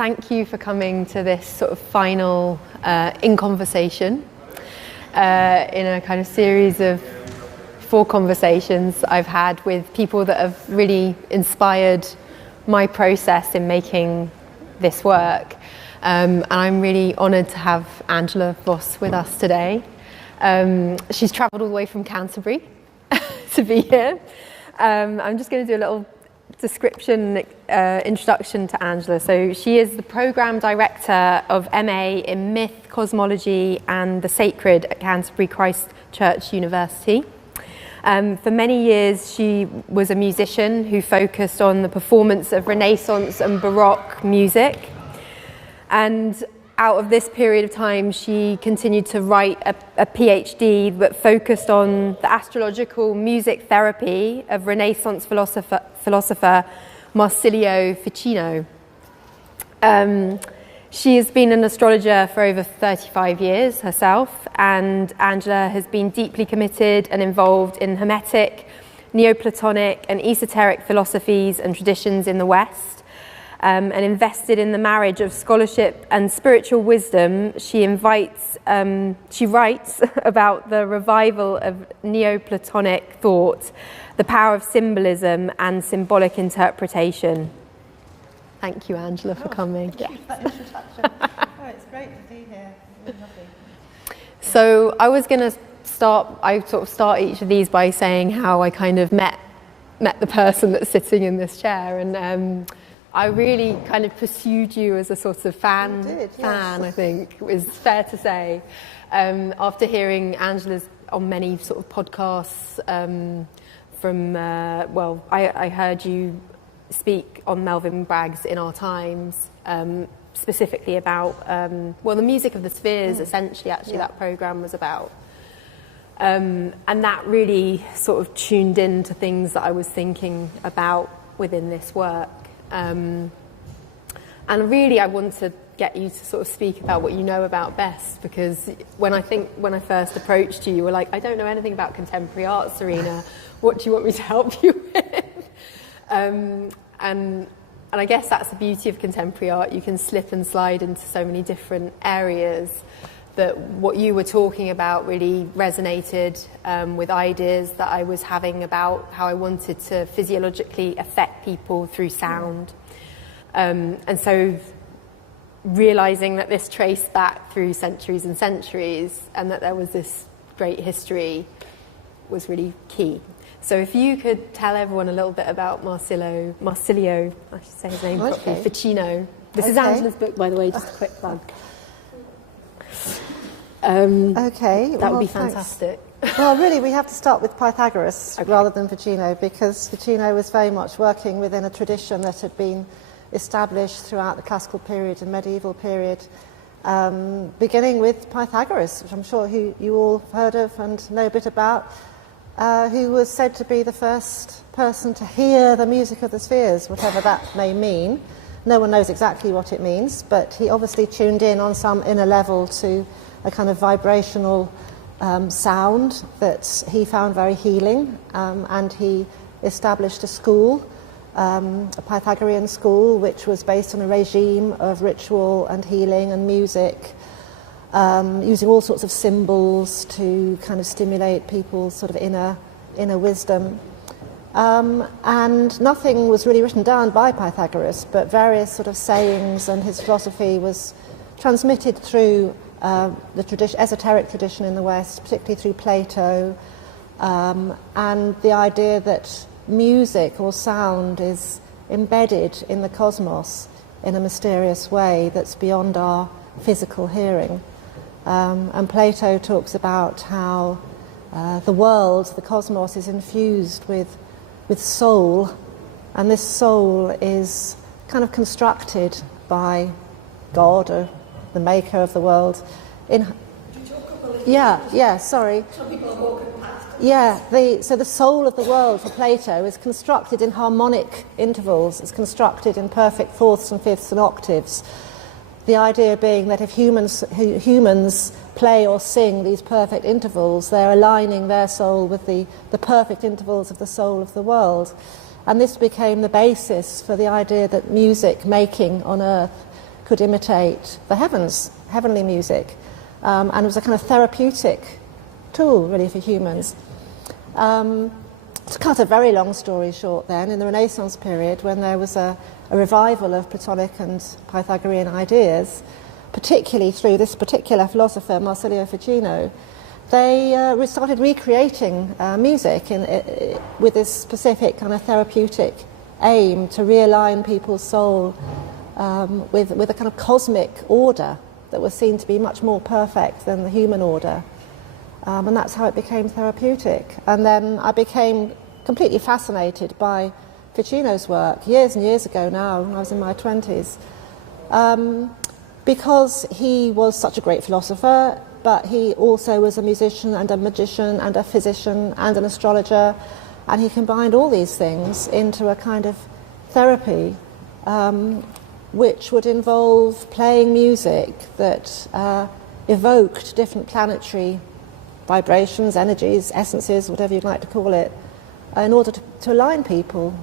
thank you for coming to this sort of final In Conversation in a kind of series of 4 conversations I've had with people that have really inspired my process in making this work. And I'm really honoured to have Angela Voss with us today. She's travelled all the way from Canterbury to be here. I'm just going to do a little introduction to Angela. So she is the Programme Director of MA in Myth, Cosmology and the Sacred at Canterbury Christ Church University. For many years she was a musician who focused on the performance of Renaissance and Baroque music. And out of this period of time she continued to write a PhD that focused on the astrological music therapy of Renaissance philosopher Marsilio Ficino. She has been an astrologer for over 35 years herself, and Angela has been deeply committed and involved in Hermetic, Neoplatonic and esoteric philosophies and traditions in the West, and invested in the marriage of scholarship and spiritual wisdom. She writes about the revival of Neoplatonic thought, the power of symbolism and symbolic interpretation. Thank you, Angela, for coming. Thank you for that introduction. It's great to be here. Really lovely. So I was going to start each of these by saying how I kind of met the person that's sitting in this chair, and I really kind of pursued you as a sort of fan, I think it was fair to say, after hearing Angela's on many sort of podcasts I heard you speak on Melvin Bragg's In Our Times, specifically about, the music of the spheres, essentially, that programme was about. And that really sort of tuned into things that I was thinking about within this work. And really I want to get you to sort of speak about what you know about best, because when I first approached you, you were like, I don't know anything about contemporary art, Serena. What do you want me to help you with? And I guess that's the beauty of contemporary art. You can slip and slide into so many different areas, that what you were talking about really resonated with ideas that I was having about how I wanted to physiologically affect people through sound. And so realising that this traced back through centuries and centuries, and that there was this great history, was really key. So if you could tell everyone a little bit about Marsilio, I should say his name properly, Ficino. This is Angela's book, by the way, just a quick plug. That would be fantastic. Well, really, we have to start with Pythagoras rather than Ficino, because Ficino was very much working within a tradition that had been established throughout the classical period and medieval period, beginning with Pythagoras, which I'm sure you all heard of and know a bit about, who was said to be the first person to hear the music of the spheres, whatever that may mean. No one knows exactly what it means, but he obviously tuned in on some inner level to a kind of vibrational sound that he found very healing, and he established a school, a Pythagorean school, which was based on a regime of ritual and healing and music, using all sorts of symbols to kind of stimulate people's sort of inner wisdom. And nothing was really written down by Pythagoras, but various sort of sayings, and his philosophy was transmitted through the esoteric tradition in the West, particularly through Plato, and the idea that music or sound is embedded in the cosmos in a mysterious way that's beyond our physical hearing. And Plato talks about how the world, the cosmos, is infused with soul, and this soul is kind of constructed by God, or the maker of the world. Sorry. Some people are walking past. So the soul of the world for Plato is constructed in harmonic intervals. It's constructed in perfect fourths and fifths and octaves. The idea being that if humans play or sing these perfect intervals, they're aligning their soul with the perfect intervals of the soul of the world. And this became the basis for the idea that music making on earth could imitate the heavens, heavenly music, and it was a kind of therapeutic tool, really, for humans. To cut a very long story short then, in the Renaissance period, when there was a revival of Platonic and Pythagorean ideas, particularly through this particular philosopher, Marsilio Ficino, they started recreating music with this specific kind of therapeutic aim to realign people's soul with a kind of cosmic order that was seen to be much more perfect than the human order. And that's how it became therapeutic. And then I became completely fascinated by Ficino's work years and years ago now, when I was in my 20s, because he was such a great philosopher, but he also was a musician and a magician and a physician and an astrologer, and he combined all these things into a kind of therapy which would involve playing music that evoked different planetary vibrations, energies, essences, whatever you'd like to call it, in order to align people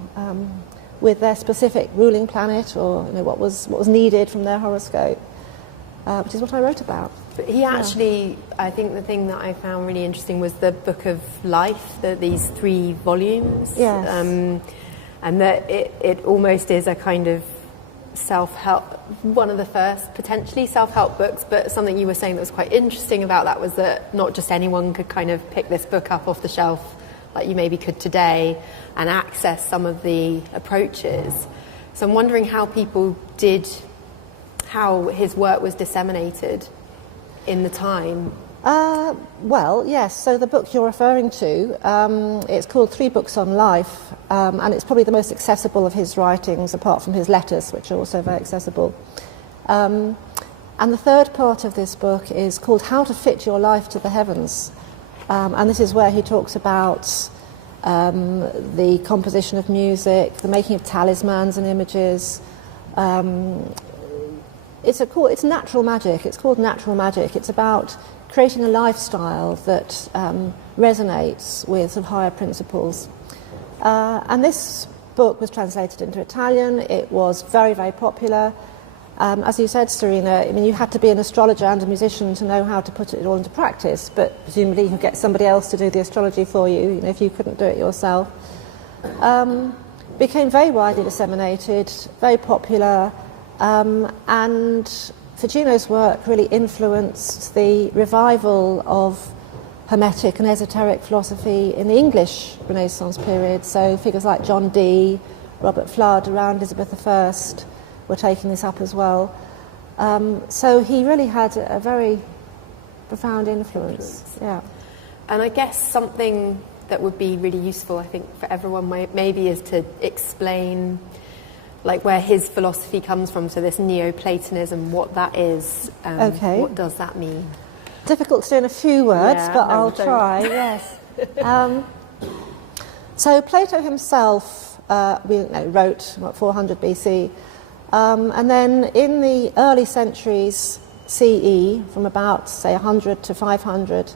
with their specific ruling planet, or what was needed from their horoscope, which is what I wrote about. But he actually, I think the thing that I found really interesting was the Book of Life, these 3 volumes, yes. And that it almost is a kind of self-help, one of the first potentially self-help books, but something you were saying that was quite interesting about that was that not just anyone could kind of pick this book up off the shelf like you maybe could today and access some of the approaches. So I'm wondering how his work was disseminated in the time. Well, yes, so the book you're referring to, it's called 3 Books on Life, and it's probably the most accessible of his writings, apart from his letters, which are also very accessible. And the third part of this book is called How to Fit Your Life to the Heavens, and this is where he talks about the composition of music, the making of talismans and images. It's natural magic. It's called natural magic. It's about creating a lifestyle that resonates with sort of higher principles. And this book was translated into Italian. It was very, very popular. As you said, Serena, I mean, you had to be an astrologer and a musician to know how to put it all into practice, but presumably you could get somebody else to do the astrology for you, if you couldn't do it yourself. Became very widely disseminated, very popular, and Ficino's work really influenced the revival of Hermetic and esoteric philosophy in the English Renaissance period. So figures like John Dee, Robert Flood, around Elizabeth I were taking this up as well. So he really had a very profound influence. Yeah. And I guess something that would be really useful, I think, for everyone maybe is to explain like where his philosophy comes from, so this Neoplatonism, what that is, okay. What does that mean? Difficult to do in a few words, but I'll try, yes. So Plato himself wrote, 400 BC, and then in the early centuries CE, from about, say, 100 to 500,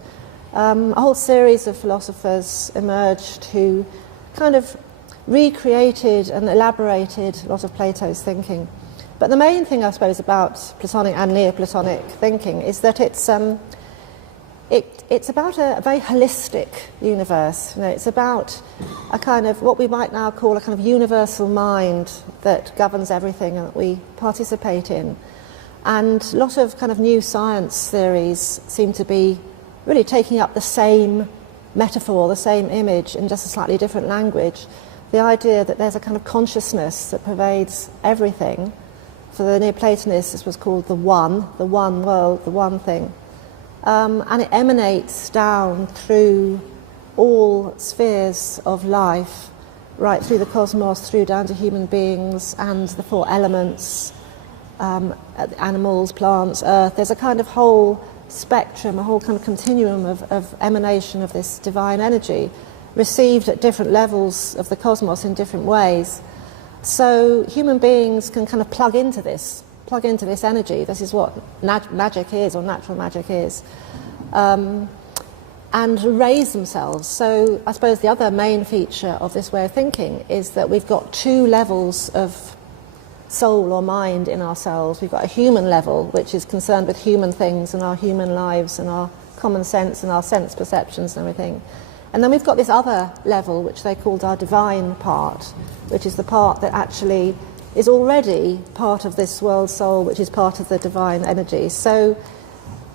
a whole series of philosophers emerged who kind of recreated and elaborated a lot of Plato's thinking. But the main thing, I suppose, about Platonic and Neoplatonic thinking is that it's about a very holistic universe. It's about a kind of what we might now call a kind of universal mind that governs everything and that we participate in. And a lot of kind of new science theories seem to be really taking up the same metaphor, the same image in just a slightly different language. The idea that there's a kind of consciousness that pervades everything. For the Neoplatonists, this was called the one world, the one thing. And it emanates down through all spheres of life, right through the cosmos, through down to human beings and the 4 elements, animals, plants, earth. There's a kind of whole spectrum, a whole kind of continuum of emanation of this divine energy, received at different levels of the cosmos in different ways. So human beings can kind of plug into this energy. This is what magic is, or natural magic is, and raise themselves. So I suppose the other main feature of this way of thinking is that we've got 2 levels of soul or mind in ourselves. We've got a human level, which is concerned with human things and our human lives and our common sense and our sense perceptions and everything. And then we've got this other level, which they called our divine part, which is the part that actually is already part of this world soul, which is part of the divine energy. So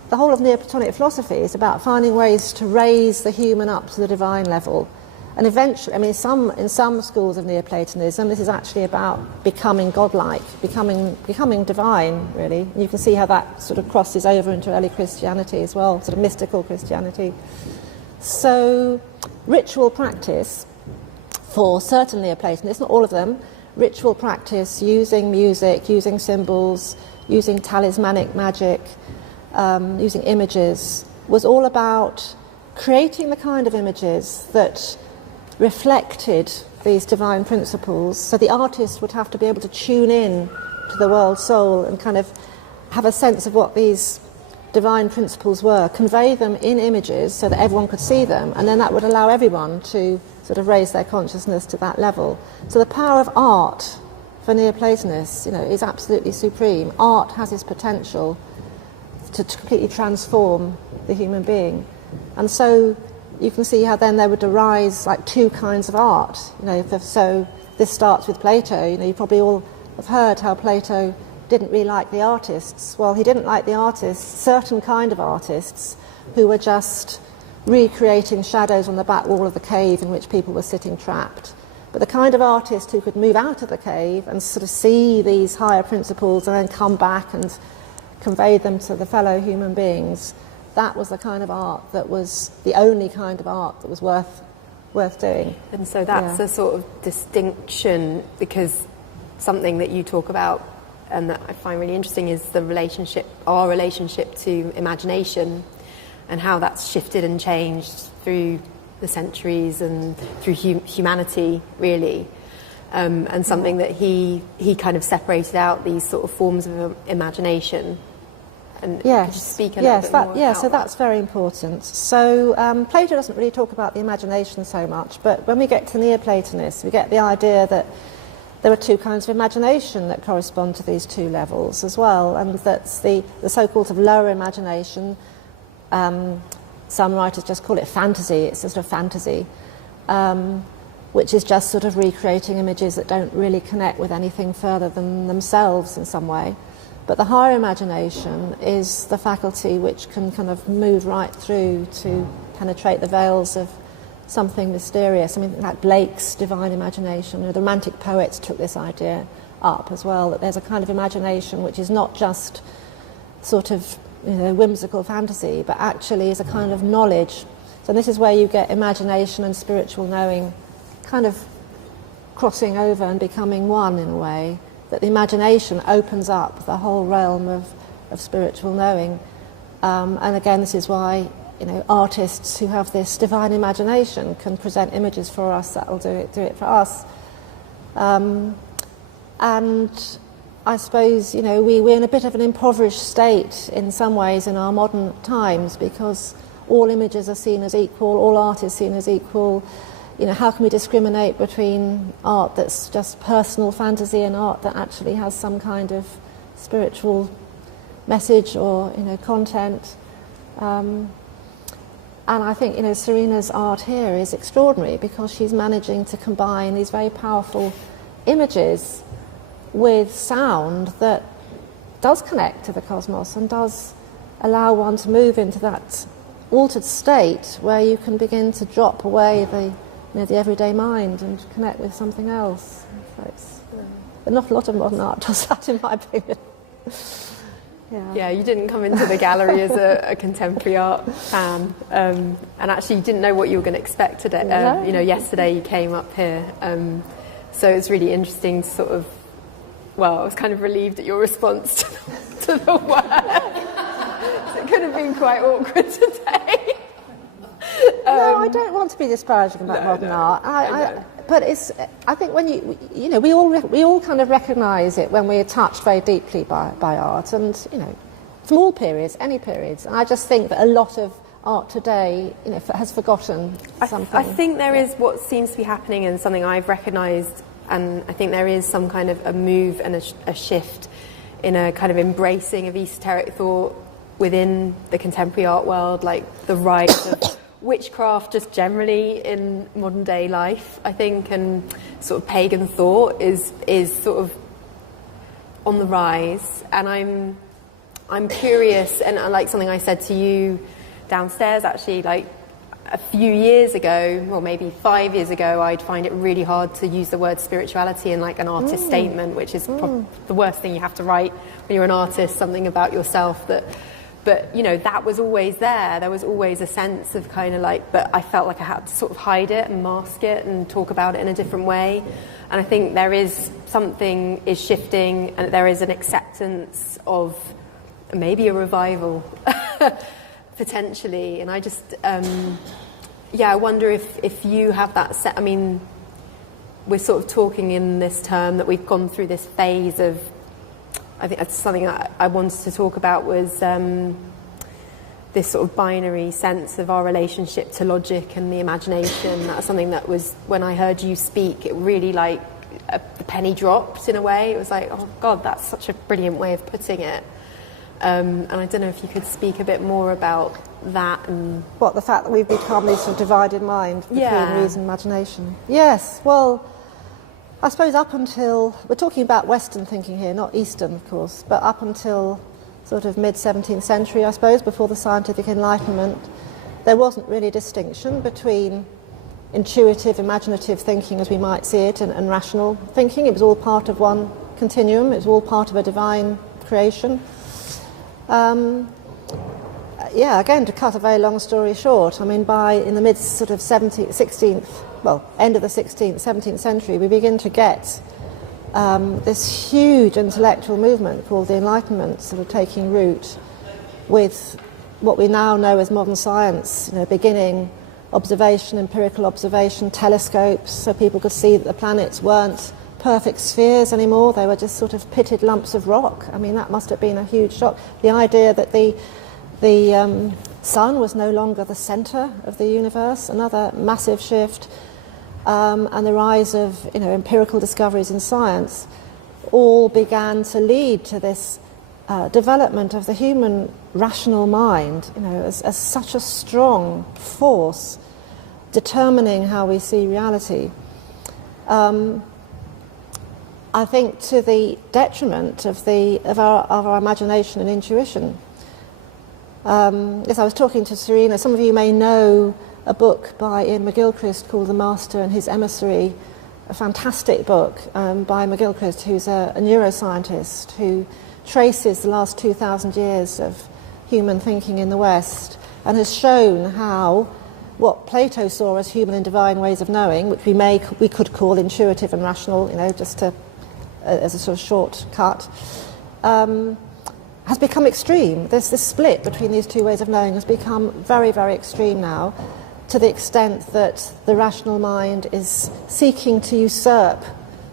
the whole of Neoplatonic philosophy is about finding ways to raise the human up to the divine level. And eventually, I mean, in some schools of Neoplatonism, this is actually about becoming godlike, becoming divine, really. And you can see how that sort of crosses over into early Christianity as well, sort of mystical Christianity. So ritual practice for certain Neoplatonists, not all of them, ritual practice using music, using symbols, using talismanic magic, using images, was all about creating the kind of images that reflected these divine principles. So the artist would have to be able to tune in to the world soul and kind of have a sense of what these divine principles were, convey them in images so that everyone could see them, and then that would allow everyone to sort of raise their consciousness to that level. So the power of art for Neoplatonists, is absolutely supreme. Art has this potential to completely transform the human being. And so you can see how then there would arise like two kinds of art. So this starts with Plato. You probably all have heard how Plato didn't really like the artists. Well, he didn't like the artists, certain kind of artists, who were just recreating shadows on the back wall of the cave in which people were sitting trapped. But the kind of artist who could move out of the cave and sort of see these higher principles and then come back and convey them to the fellow human beings, that was the kind of art that was the only kind of art that was worth doing. And so that's a sort of distinction, because something that you talk about and that I find really interesting is our relationship to imagination, and how that's shifted and changed through the centuries and through humanity, really. And something that he kind of separated out, these sort of forms of imagination. And could you speak a little bit more about that? So that's very important. So Plato doesn't really talk about the imagination so much, but when we get to Neoplatonists, we get the idea that there are two kinds of imagination that correspond to these two levels as well, and that's the so-called lower imagination. Some writers just call it fantasy. It's a sort of fantasy, which is just sort of recreating images that don't really connect with anything further than themselves in some way. But the higher imagination is the faculty which can kind of move right through to penetrate the veils of something mysterious. I mean, like Blake's divine imagination. The Romantic poets took this idea up as well, that there's a kind of imagination which is not just sort of whimsical fantasy, but actually is a kind of knowledge. So this is where you get imagination and spiritual knowing kind of crossing over and becoming one in a way, that the imagination opens up the whole realm of spiritual knowing. And again, this is why artists who have this divine imagination can present images for us that will do it for us. And I suppose we're in a bit of an impoverished state in some ways in our modern times, because all images are seen as equal, all art is seen as equal. How can we discriminate between art that's just personal fantasy and art that actually has some kind of spiritual message or content? And I think Serena's art here is extraordinary, because she's managing to combine these very powerful images with sound that does connect to the cosmos and does allow one to move into that altered state where you can begin to drop away the everyday mind and connect with something else. But not a lot of modern art does that, in my opinion. Yeah, you didn't come into the gallery as a contemporary art fan, and actually you didn't know what you were going to expect today. Yesterday you came up here, so it's really interesting to sort of. Well, I was kind of relieved at your response to the work. So it could have been quite awkward today. No, I don't want to be disparaging about modern art. But I think when we all kind of recognise it when we are touched very deeply by art, and from all periods, any periods. And I just think that a lot of art today, has forgotten something. I think there is what seems to be happening, and something I've recognised And I think there is some kind of a move and a shift in a kind of embracing of esoteric thought within the contemporary art world, like the rise of witchcraft just generally in modern day life, I think, and sort of pagan thought is sort of on the rise. And I'm curious, and like something I said to you downstairs actually, like a few years ago, or maybe 5 years ago, I'd find it really hard to use the word spirituality in like an artist statement, which is the worst thing you have to write when you're an artist, something about yourself that. But, you know, that was always there. There was always a sense of kind of like, but I felt like I had to sort of hide it and mask it and talk about it in a different way. And I think there is something is shifting, and there is an acceptance of maybe a revival, potentially. And I just, I wonder if you have that I mean, we're sort of talking in this term that we've gone through this phase of, I think that's something that I wanted to talk about was this sort of binary sense of our relationship to logic and the imagination. That's something that was, when I heard you speak, it really like the penny dropped in a way. It was like, oh God, that's such a brilliant way of putting it. And I don't know if you could speak a bit more about that. And what, the fact that we've become this sort of divided mind between reason and imagination? Yes, well, I suppose up until, we're talking about Western thinking here, not Eastern, of course, but up until sort of mid-17th century, I suppose, before the scientific Enlightenment, there wasn't really a distinction between intuitive, imaginative thinking, as we might see it, and rational thinking. It was all part of one continuum. It was all part of a divine creation. Again, to cut a very long story short, I mean, in the mid sort of 16th, end of the 16th, 17th century, we begin to get this huge intellectual movement called the Enlightenment sort of taking root, with what we now know as modern science, beginning observation, empirical observation, telescopes, so people could see that the planets weren't perfect spheres anymore, they were just sort of pitted lumps of rock. I mean, that must have been a huge shock. The idea that the sun was no longer the centre of the universe, another massive shift, and the rise of empirical discoveries in science, all began to lead to this development of the human rational mind, as such a strong force determining how we see reality. I think to the detriment of our imagination and intuition. As I was talking to Serena, some of you may know a book by Ian McGilchrist called The Master and His Emissary, a fantastic book by McGilchrist, who's a neuroscientist who traces the last 2,000 years of human thinking in the West and has shown how what Plato saw as human and divine ways of knowing, which we could call intuitive and rational, just as a sort of shortcut, has become extreme. This split between these two ways of knowing has become very, very extreme now, to the extent that the rational mind is seeking to usurp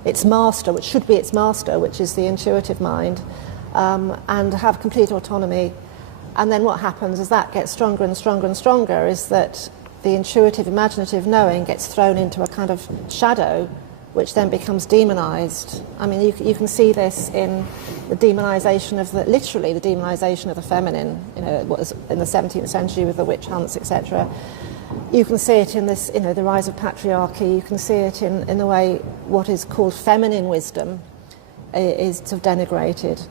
its master, which should be its master, which is the intuitive mind, and have complete autonomy. And then what happens as that gets stronger and stronger and stronger is that the intuitive, imaginative knowing gets thrown into a kind of shadow, which then becomes demonized. I mean, you can see this in the demonization of literally the demonization of the feminine, what was in the 17th century with the witch hunts, etc. You can see it in this, the rise of patriarchy. You can see it in the way what is called feminine wisdom is sort of denigrated.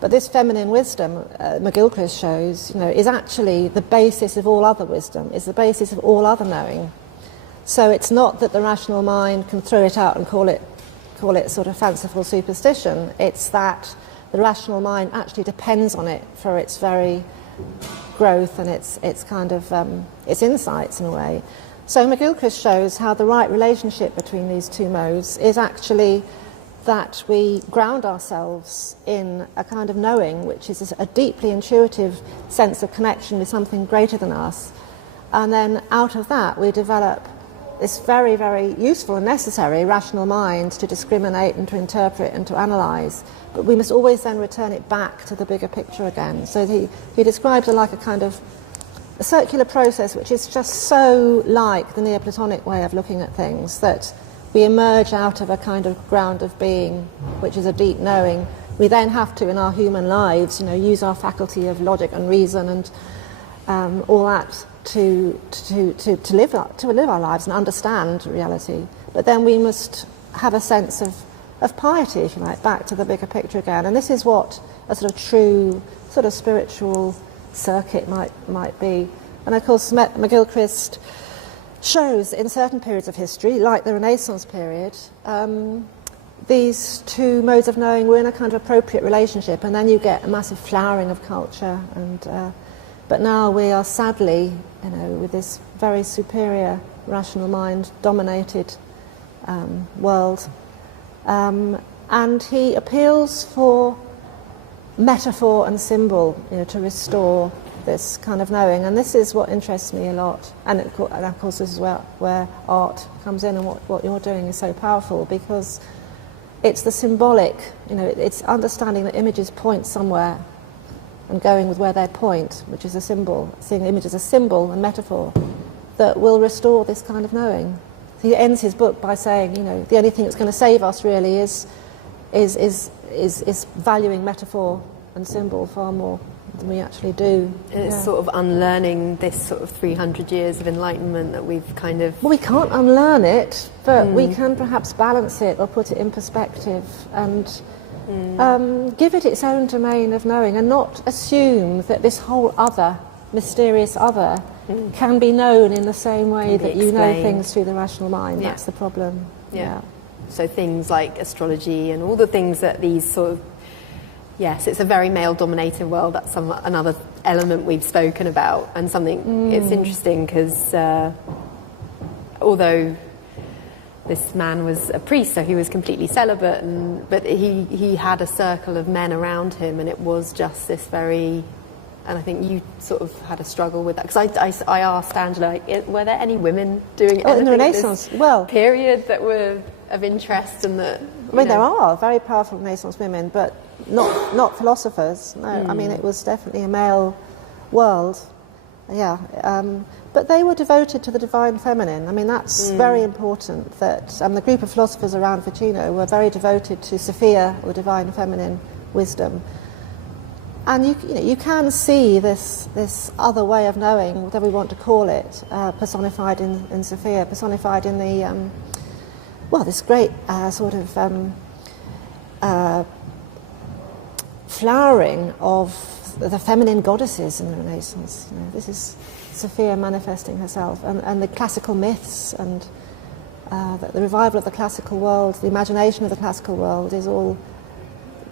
But this feminine wisdom, McGilchrist shows, is actually the basis of all other wisdom, is the basis of all other knowing. So it's not that the rational mind can throw it out and call it sort of fanciful superstition. It's that the rational mind actually depends on it for its very growth and its kind of its insights in a way. So McGilchrist shows how the right relationship between these two modes is actually that we ground ourselves in a kind of knowing, which is a deeply intuitive sense of connection with something greater than us, and then out of that we develop this very, very useful and necessary rational mind to discriminate and to interpret and to analyse. But we must always then return it back to the bigger picture again. So he describes it like a kind of a circular process, which is just so like the Neoplatonic way of looking at things, that we emerge out of a kind of ground of being, which is a deep knowing. We then have to, in our human lives, use our faculty of logic and reason and all that to live our lives and understand reality. But then we must have a sense of piety, if you like, back to the bigger picture again. And this is what a sort of true sort of spiritual circuit might be. And of course, McGilchrist shows in certain periods of history, like the Renaissance period, these two modes of knowing were in a kind of appropriate relationship, and then you get a massive flowering of culture. But now we are sadly, with this very superior rational mind dominated world, and he appeals for metaphor and symbol, to restore this kind of knowing. And this is what interests me a lot. And of course this is where art comes in, and what you're doing is so powerful, because it's the symbolic, it's understanding that images point somewhere and going with where they point, which is a symbol, seeing the image as a symbol and metaphor, that will restore this kind of knowing. So he ends his book by saying, the only thing that's going to save us really is valuing metaphor and symbol far more than we actually do. It's sort of unlearning this sort of 300 years of enlightenment that we've kind of... Well, we can't unlearn it, but we can perhaps balance it or put it in perspective and give it its own domain of knowing, and not assume that this whole other, mysterious other, can be known in the same way that you know things through the rational mind. That's the problem. Yeah. So things like astrology and all the things that these sort of... Yes, it's a very male-dominated world. That's another element we've spoken about, and something it's interesting because although this man was a priest, so he was completely celibate, but he had a circle of men around him, and it was just this very... And I think you sort of had a struggle with that, because I asked Angela, were there any women doing anything in the Renaissance period that were of interest, and that... there are very powerful Renaissance women, but not philosophers. No, I mean, it was definitely a male world. Yeah, but they were devoted to the divine feminine. I mean, that's very important. That the group of philosophers around Ficino were very devoted to Sophia, or divine feminine wisdom. And you can see this other way of knowing, whatever we want to call it, personified in Sophia, personified in the this great sort of flowering of the feminine goddesses in the Renaissance. This is Sophia manifesting herself, and the classical myths, and the revival of the classical world, the imagination of the classical world is all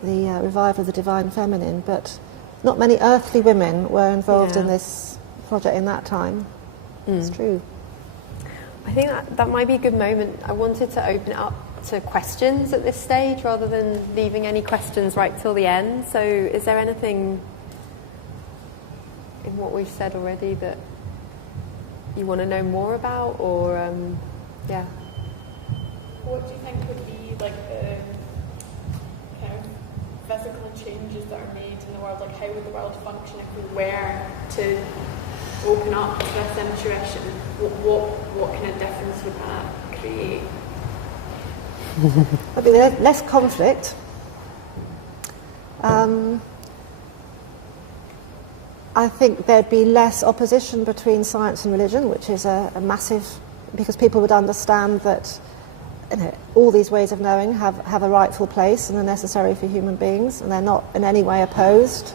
the revival of the divine feminine. But not many earthly women were involved in this project in that time. It's true. I think that might be a good moment. I wanted to open it up to questions at this stage, rather than leaving any questions right till the end. So is there anything in what we've said already that you want to know more about, or What do you think would be like the kind of physical changes that are made in the world? Like, how would the world function if we were to open up to this intuition? What kind of difference would that create? There'd be less conflict. I think there'd be less opposition between science and religion, which is a massive, because people would understand that all these ways of knowing have a rightful place and are necessary for human beings, and they're not in any way opposed.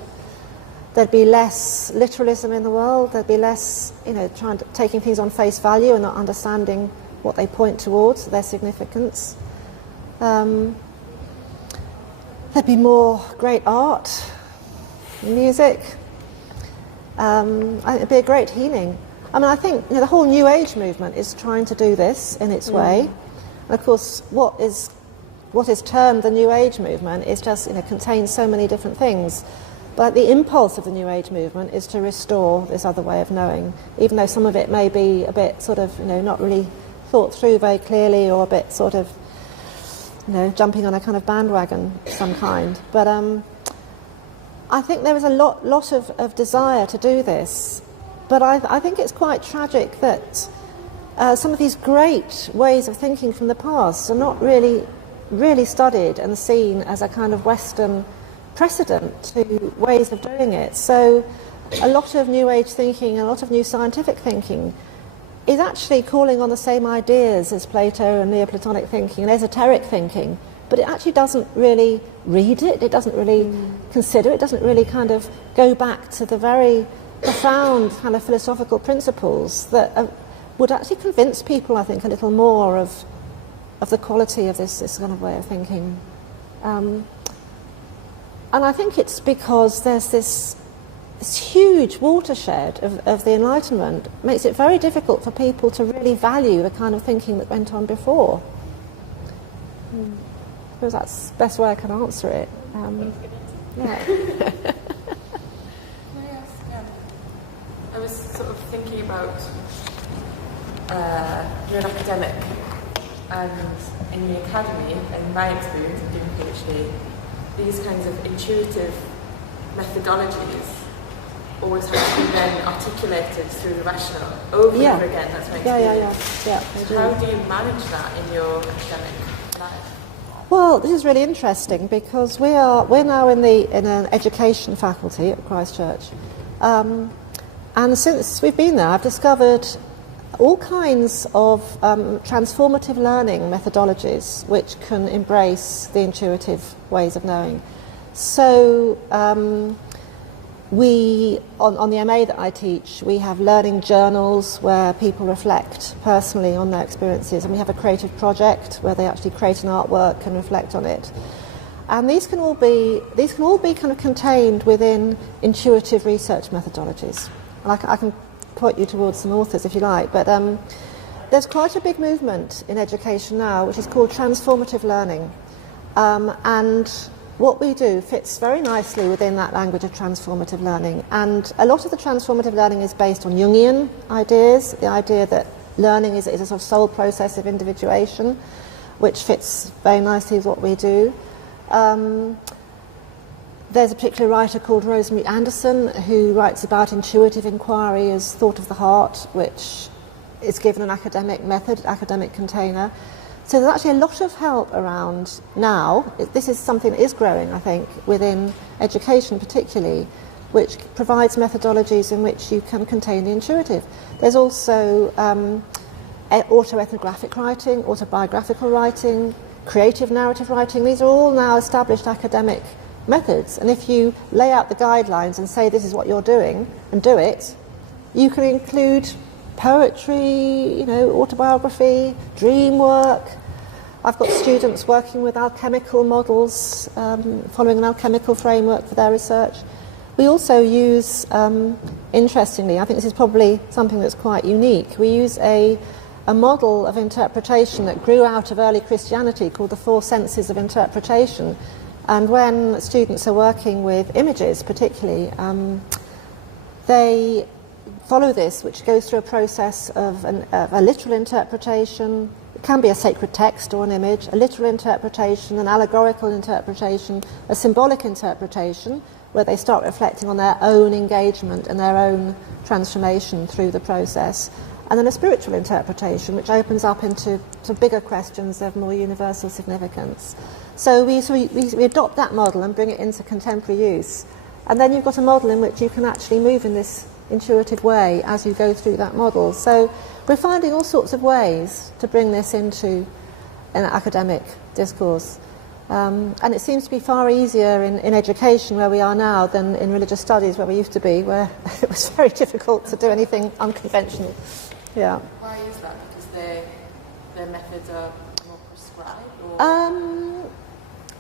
There'd be less literalism in the world. There'd be less, taking things on face value and not understanding what they point towards, their significance. There'd be more great art, music. It'd be a great healing. I mean, I think the whole New Age movement is trying to do this in its way. And of course, what is termed the New Age movement is just contains so many different things. But the impulse of the New Age movement is to restore this other way of knowing, even though some of it may be a bit sort of not really thought through very clearly, or a bit sort of jumping on a kind of bandwagon of some kind. But I think there is a lot of desire to do this. But I think it's quite tragic that some of these great ways of thinking from the past are not really studied and seen as a kind of Western precedent to ways of doing it. So a lot of New Age thinking, a lot of new scientific thinking is actually calling on the same ideas as Plato and Neoplatonic thinking and esoteric thinking, but it actually doesn't really read it, it doesn't really consider it, doesn't really kind of go back to the very profound kind of philosophical principles that would actually convince people, I think, a little more of the quality of this kind of way of thinking. And I think it's because there's this huge watershed of the Enlightenment makes it very difficult for people to really value the kind of thinking that went on before. I suppose that's the best way I can answer it. Yeah. I was sort of thinking about you're an academic, and in the academy, in my experience of doing PhD, these kinds of intuitive methodologies always have to be then articulated through the rational over and over again. That's my experience. Yeah. So how do you manage that in your academic life? Well, this is really interesting because we're now in an education faculty at Christ Church, and since we've been there, I've discovered all kinds of transformative learning methodologies which can embrace the intuitive ways of knowing. So we, on the MA that I teach, we have learning journals where people reflect personally on their experiences, and we have a creative project where they actually create an artwork and reflect on it. And these can all be kind of contained within intuitive research methodologies. And I can point you towards some authors if you like, but there's quite a big movement in education now which is called transformative learning, and what we do fits very nicely within that language of transformative learning. And a lot of the transformative learning is based on Jungian ideas, the idea that learning is a sort of soul process of individuation, which fits very nicely with what we do. There's a particular writer called Rosemary Anderson who writes about intuitive inquiry as thought of the heart, which is given an academic method, academic container. So there's actually a lot of help around now. This is something that is growing, I think, within education particularly, which provides methodologies in which you can contain the intuitive. There's also autoethnographic writing, autobiographical writing, creative narrative writing. These are all now established academic methods, and if you lay out the guidelines and say this is what you're doing and do it, you can include poetry, autobiography, dream work. I've got students working with alchemical models, following an alchemical framework for their research. We also use, interestingly, I think this is probably something that's quite unique, we use a model of interpretation that grew out of early Christianity called the four senses of interpretation. And when students are working with images particularly, they follow this, which goes through a process of a literal interpretation. It can be a sacred text or an image, a literal interpretation, an allegorical interpretation, a symbolic interpretation, where they start reflecting on their own engagement and their own transformation through the process, and then a spiritual interpretation, which opens up into some bigger questions of more universal significance. So we adopt that model and bring it into contemporary use. And then you've got a model in which you can actually move in this intuitive way as you go through that model. So we're finding all sorts of ways to bring this into an academic discourse. And it seems to be far easier in education where we are now than in religious studies where we used to be, where it was very difficult to do anything unconventional. Yeah. Why is that? Because their methods are more prescribed? Or?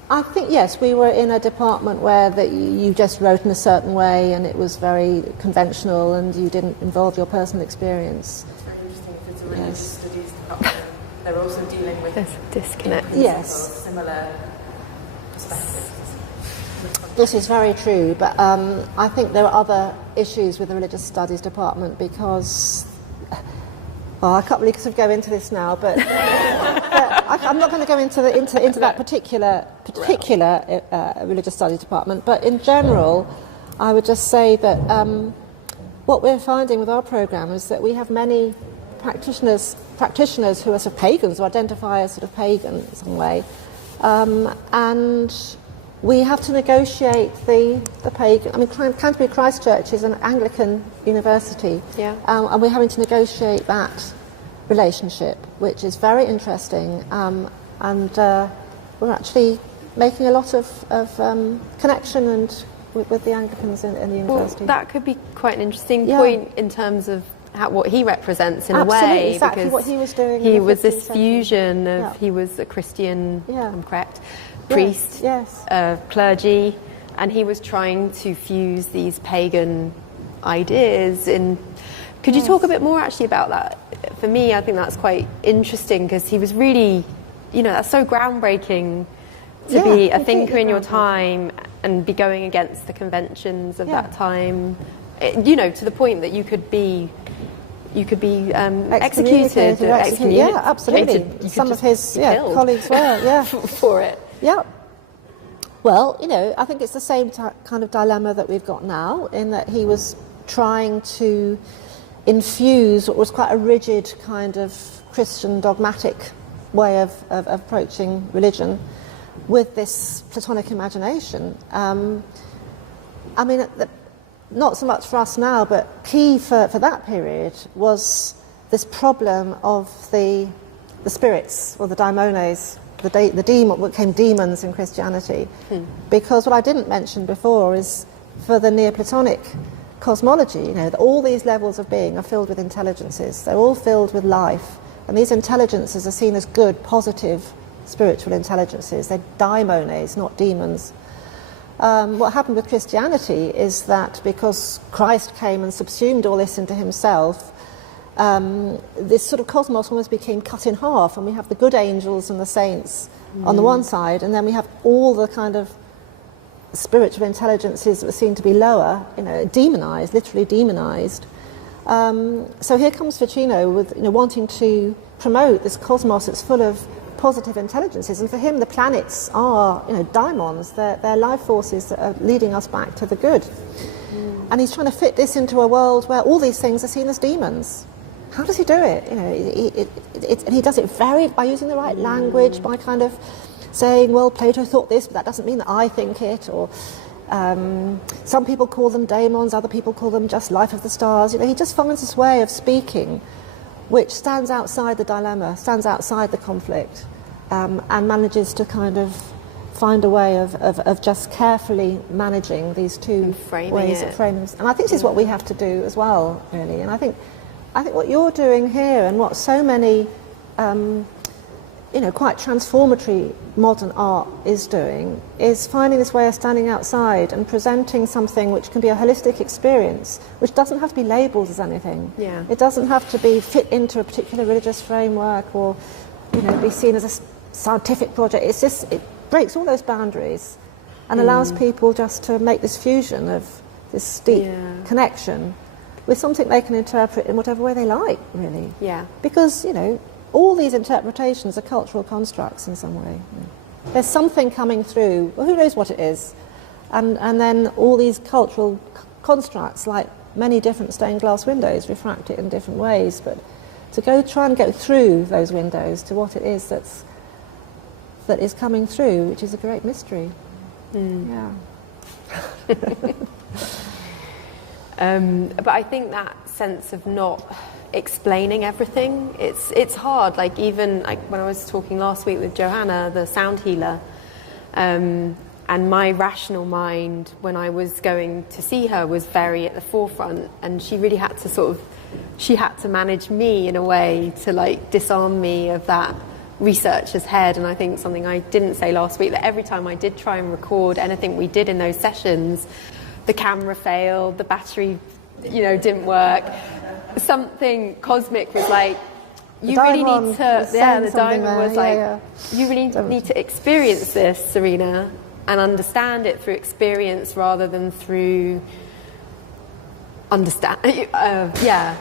I think, yes, we were in a department where you just wrote in a certain way and it was very conventional and you didn't involve your personal experience. It's very interesting if it's a religious studies department. They're also dealing with there's a disconnect. Yes. Similar perspectives. This is very true, but I think there are other issues with the religious studies department because, well, I can't really sort of go into this now, but I'm not going to go into that particular religious studies department. But in general, I would just say that what we're finding with our program is that we have many practitioners who are sort of pagans, who identify as sort of pagan in some way, and we have to negotiate the pagan. I mean, Canterbury Christ Church is an Anglican university, and we're having to negotiate that relationship, which is very interesting, and we're actually making a lot of connection and with the Anglicans in the university. Well, that could be quite an interesting point in terms of what he represents in a way. Absolutely, exactly because what he was doing. He was this fusion of, he was a Christian, I'm correct, priest, clergy, and he was trying to fuse these pagan ideas in. Could you talk a bit more actually about that? For me, I think that's quite interesting because he was really, that's so groundbreaking to be a thinker in your time and be going against the conventions of that time, to the point that you could be executed or excommunicated. Yeah, absolutely. Some of his colleagues were, for it. Yeah. Well, I think it's the same kind of dilemma that we've got now, in that he was trying to infuse what was quite a rigid kind of Christian dogmatic way of approaching religion with this Platonic imagination. I mean, not so much for us now, but key for that period was this problem of the spirits, or the daimones, the demon, what became demons in Christianity. Because what I didn't mention before is, for the Neoplatonic cosmology, all these levels of being are filled with intelligences. They're all filled with life, and these intelligences are seen as good, positive spiritual intelligences. They're daimones, not demons. What happened with Christianity is that because Christ came and subsumed all this into himself, this sort of cosmos almost became cut in half, and we have the good angels and the saints on the one side, and then we have all the kind of spiritual intelligences that were seen to be lower, demonized, literally demonized. So here comes Ficino with wanting to promote this cosmos that's full of positive intelligences, and for him the planets are daimons. They're life forces that are leading us back to the good. And he's trying to fit this into a world where all these things are seen as demons. How does he do it? And he does it by using the right language, by kind of saying, well, Plato thought this, but that doesn't mean that I think it, or some people call them daemons, other people call them just life of the stars. He just finds this way of speaking which stands outside the dilemma, stands outside the conflict, and manages to kind of find a way of just carefully managing these two ways of framing. And I think this is what we have to do as well, really. And I think what you're doing here, and what so many quite transformatory modern art is doing, is finding this way of standing outside and presenting something which can be a holistic experience, which doesn't have to be labelled as anything. Yeah. It doesn't have to be fit into a particular religious framework, or be seen as a scientific project. It's just, it breaks all those boundaries and allows people just to make this fusion of this deep connection with something they can interpret in whatever way they like, really. Yeah. Because, all these interpretations are cultural constructs in some way. There's something coming through, well, who knows what it is, and then all these cultural constructs, like many different stained glass windows, refract it in different ways, but to try and go through those windows to what it is that is coming through, which is a great mystery. Yeah. But I think that sense of not explaining everything, it's hard. Like, even when I was talking last week with Johanna, the sound healer, and my rational mind when I was going to see her was very at the forefront, and she really had to manage me in a way to disarm me of that researcher's head. And I think something I didn't say last week, that every time I did try and record anything we did in those sessions, the camera failed, the battery didn't work. Something cosmic was like, you really need to, the diamond was like, you really need to experience this, Serena, and understand it through experience rather than through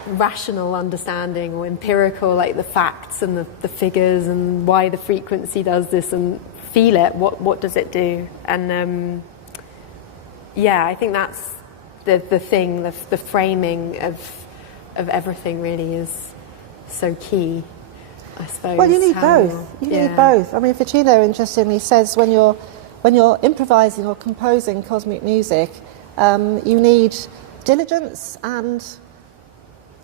rational understanding or empirical, like the facts and the figures and why the frequency does this, and feel it. What does it do? And I think that's the thing, the framing of everything really is so key, I suppose. Well, you need both. You need both. I mean, Ficino interestingly says when you're improvising or composing cosmic music, you need diligence and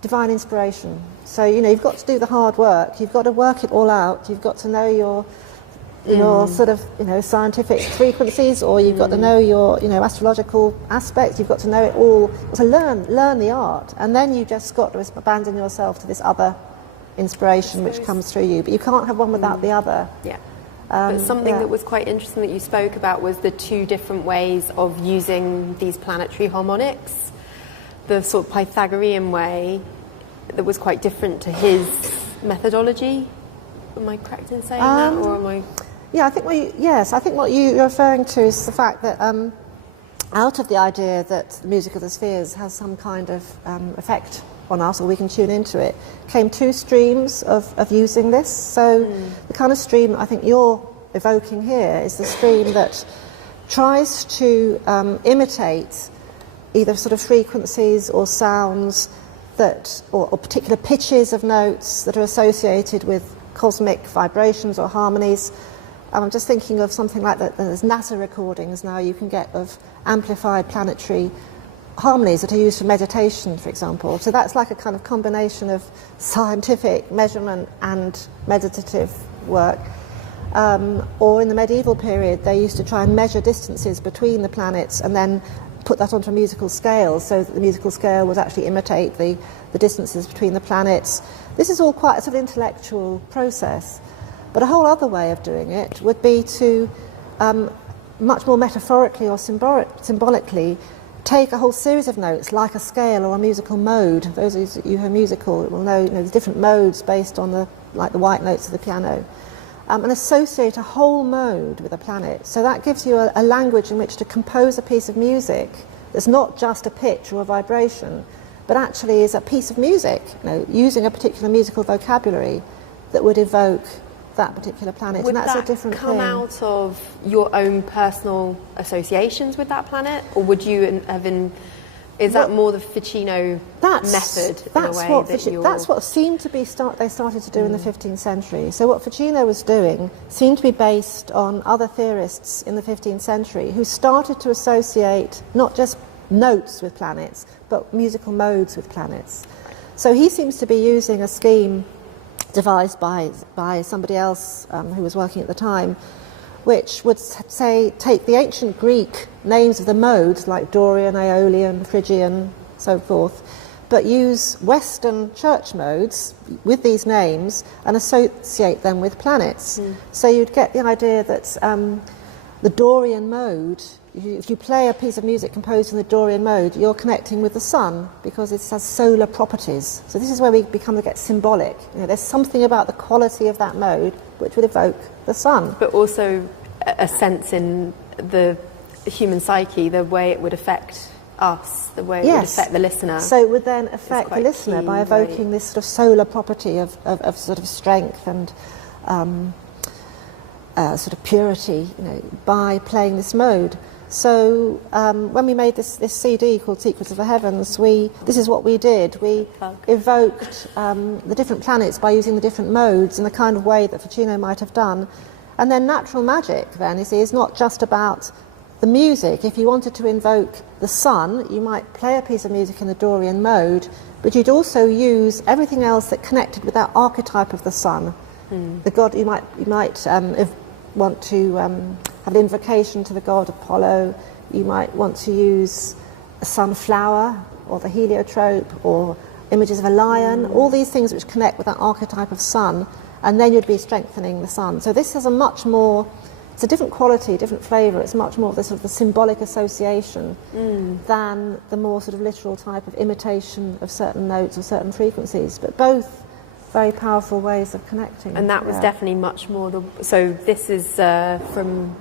divine inspiration. So, you've got to do the hard work. You've got to work it all out. You've got to know your sort of, scientific frequencies, or you've got to know your, astrological aspects. You've got to know it all. To learn the art, and then you just got to abandon yourself to this other inspiration which comes through you. But you can't have one without the other. Yeah. But something that was quite interesting that you spoke about was the two different ways of using these planetary harmonics. The sort of Pythagorean way that was quite different to his methodology. Am I correct in saying that, or am I? Yeah, I think what you're referring to is the fact that out of the idea that the music of the spheres has some kind of effect on us, or we can tune into it, came two streams of using this. So the kind of stream I think you're evoking here is the stream that tries to imitate either sort of frequencies or sounds that, or particular pitches of notes that are associated with cosmic vibrations or harmonies. I'm just thinking of something like that. There's NASA recordings now you can get of amplified planetary harmonies that are used for meditation, for example. So that's like a kind of combination of scientific measurement and meditative work. Or in the medieval period, they used to try and measure distances between the planets and then put that onto a musical scale, so that the musical scale would actually imitate the distances between the planets. This is all quite a sort of intellectual process. But a whole other way of doing it would be to much more metaphorically or symbolically take a whole series of notes, like a scale or a musical mode. Those of you who are musical will know, there's different modes based on the white notes of the piano, and associate a whole mode with a planet. So that gives you a language in which to compose a piece of music that's not just a pitch or a vibration, but actually is a piece of music, using a particular musical vocabulary that would evoke that particular planet. Would and that's that a different come thing. out of your own personal associations with that planet, or would you have is that more the Ficino method in a way? That's what seemed to be they started to do in the 15th century. So what Ficino was doing seemed to be based on other theorists in the 15th century who started to associate not just notes with planets, but musical modes with planets. So he seems to be using a scheme devised by somebody else who was working at the time, which would say take the ancient Greek names of the modes like Dorian, Aeolian, Phrygian, so forth, but use Western church modes with these names and associate them with planets. So you'd get the idea that the Dorian mode, if you play a piece of music composed in the Dorian mode, you're connecting with the sun because it has solar properties. So this is where we become to get symbolic. There's something about the quality of that mode which would evoke the sun. But also a sense in the human psyche, the way it would affect us, the way it would affect the listener. So it would then affect the listener by evoking this sort of solar property of sort of strength and sort of purity, by playing this mode. So when we made this CD called Secrets of the Heavens, this is what we did. We evoked the different planets by using the different modes in the kind of way that Ficino might have done. And then natural magic, then, is not just about the music. If you wanted to invoke the sun, you might play a piece of music in the Dorian mode, but you'd also use everything else that connected with that archetype of the sun. The god, you might want to have an invocation to the god Apollo. You might want to use a sunflower or the heliotrope or images of a lion, all these things which connect with that archetype of sun, and then you'd be strengthening the sun. So this has it's a different quality, different flavour. It's much more of the sort of the symbolic association than the more sort of literal type of imitation of certain notes or certain frequencies, but both very powerful ways of connecting. And that was definitely much more so this is from,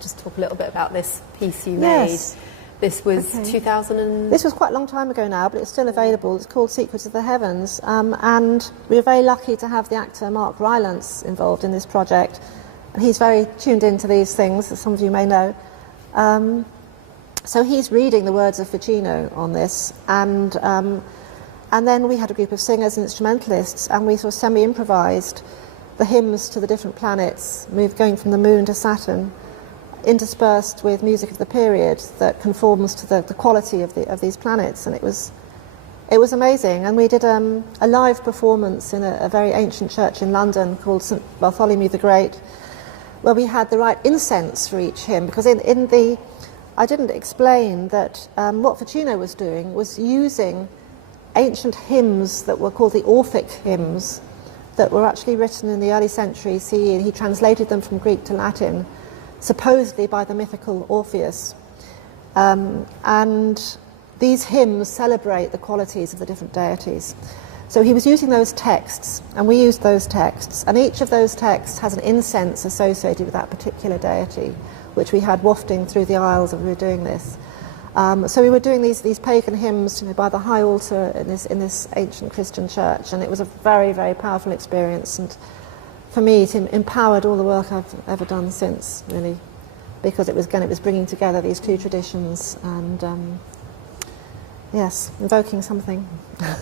just talk a little bit about this piece you made. This was 2000 This was quite a long time ago now, but it's still available. It's called Secrets of the Heavens, and we were very lucky to have the actor Mark Rylance involved in this project. And he's very tuned into these things, as some of you may know. So he's reading the words of Ficino on this, and And then we had a group of singers and instrumentalists, and we sort of semi-improvised the hymns to the different planets, going from the moon to Saturn, interspersed with music of the period that conforms to the quality of these planets. And it was amazing. And we did a live performance in a very ancient church in London called St Bartholomew the Great, where we had the right incense for each hymn, because I didn't explain that what Ficino was doing was using ancient hymns that were called the Orphic hymns, that were actually written in the early century CE, and he translated them from Greek to Latin, supposedly by the mythical Orpheus. And these hymns celebrate the qualities of the different deities. So he was using those texts, and we used those texts, and each of those texts has an incense associated with that particular deity, which we had wafting through the aisles as we were doing this. So we were doing these pagan hymns, by the high altar in this ancient Christian church, and it was a very, very powerful experience. And for me, it empowered all the work I've ever done since, really, because it was bringing together these two traditions and yes, invoking something. I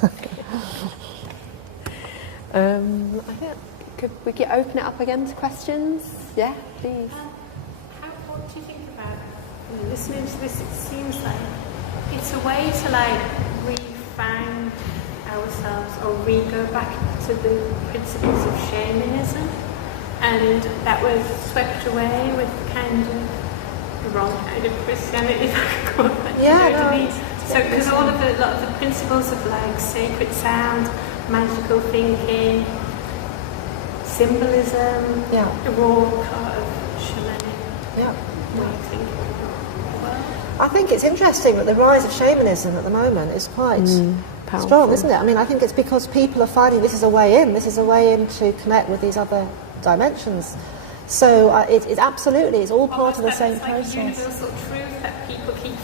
think could we open it up again to questions? Yeah, please. What do you think about listening to this? It seems like it's a way to re-find ourselves, or go back to the principles of shamanism, and that was swept away with kind of the wrong kind of Christianity. If I could call it. Yeah, so because a lot of the principles of sacred sound, magical thinking, symbolism, are all part of shamanic way of thinking. I think it's interesting that the rise of shamanism at the moment is quite strong, isn't it? I mean, I think it's because people are finding this is a way in to connect with these other dimensions. So it's absolutely, it's all part of the same process. Like a universal truth that people keep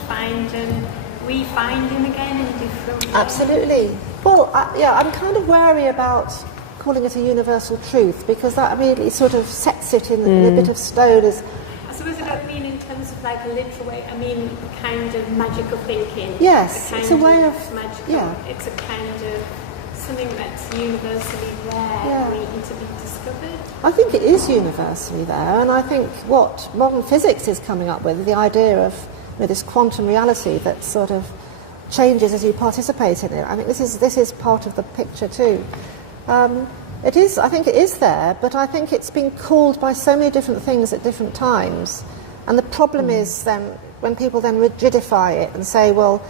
refinding again in different ways. Absolutely. Well, I'm kind of wary about calling it a universal truth, because that immediately sort of sets it in a bit of stone as... I suppose I don't mean in terms of a literal way, I mean kind of magical thinking. Yes, it's a way of... magical, it's a kind of something that's universally there, waiting to be discovered. I think it is universally there, and I think what modern physics is coming up with, the idea of this quantum reality that sort of changes as you participate in it. I think this is part of the picture too. It is. I think it is there, but I think it's been called by so many different things at different times. And the problem is then when people then rigidify it and say, well,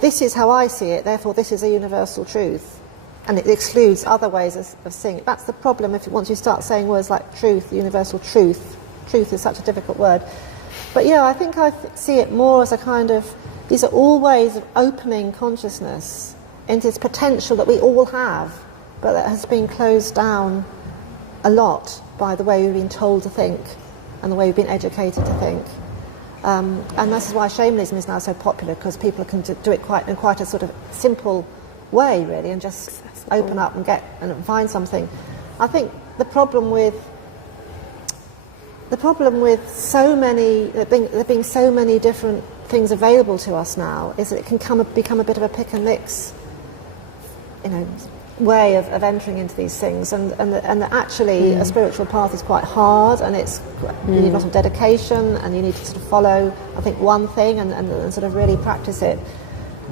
this is how I see it, therefore this is a universal truth, and it excludes other ways of seeing it. That's the problem once you start saying words like truth, universal truth. Truth is such a difficult word. But I think I see it more as a kind of, these are all ways of opening consciousness into this potential that we all have, but that has been closed down a lot by the way we've been told to think and the way we've been educated to think. And this is why shamanism is now so popular, because people can do it in quite a sort of simple way, really, and just open up and find something. I think the problem with so many, there being so many different things available to us now, is that it can become a bit of a pick and mix, way of entering into these things, and actually a spiritual path is quite hard, and you need a lot of dedication, and you need to sort of follow, I think, one thing and sort of really practice it.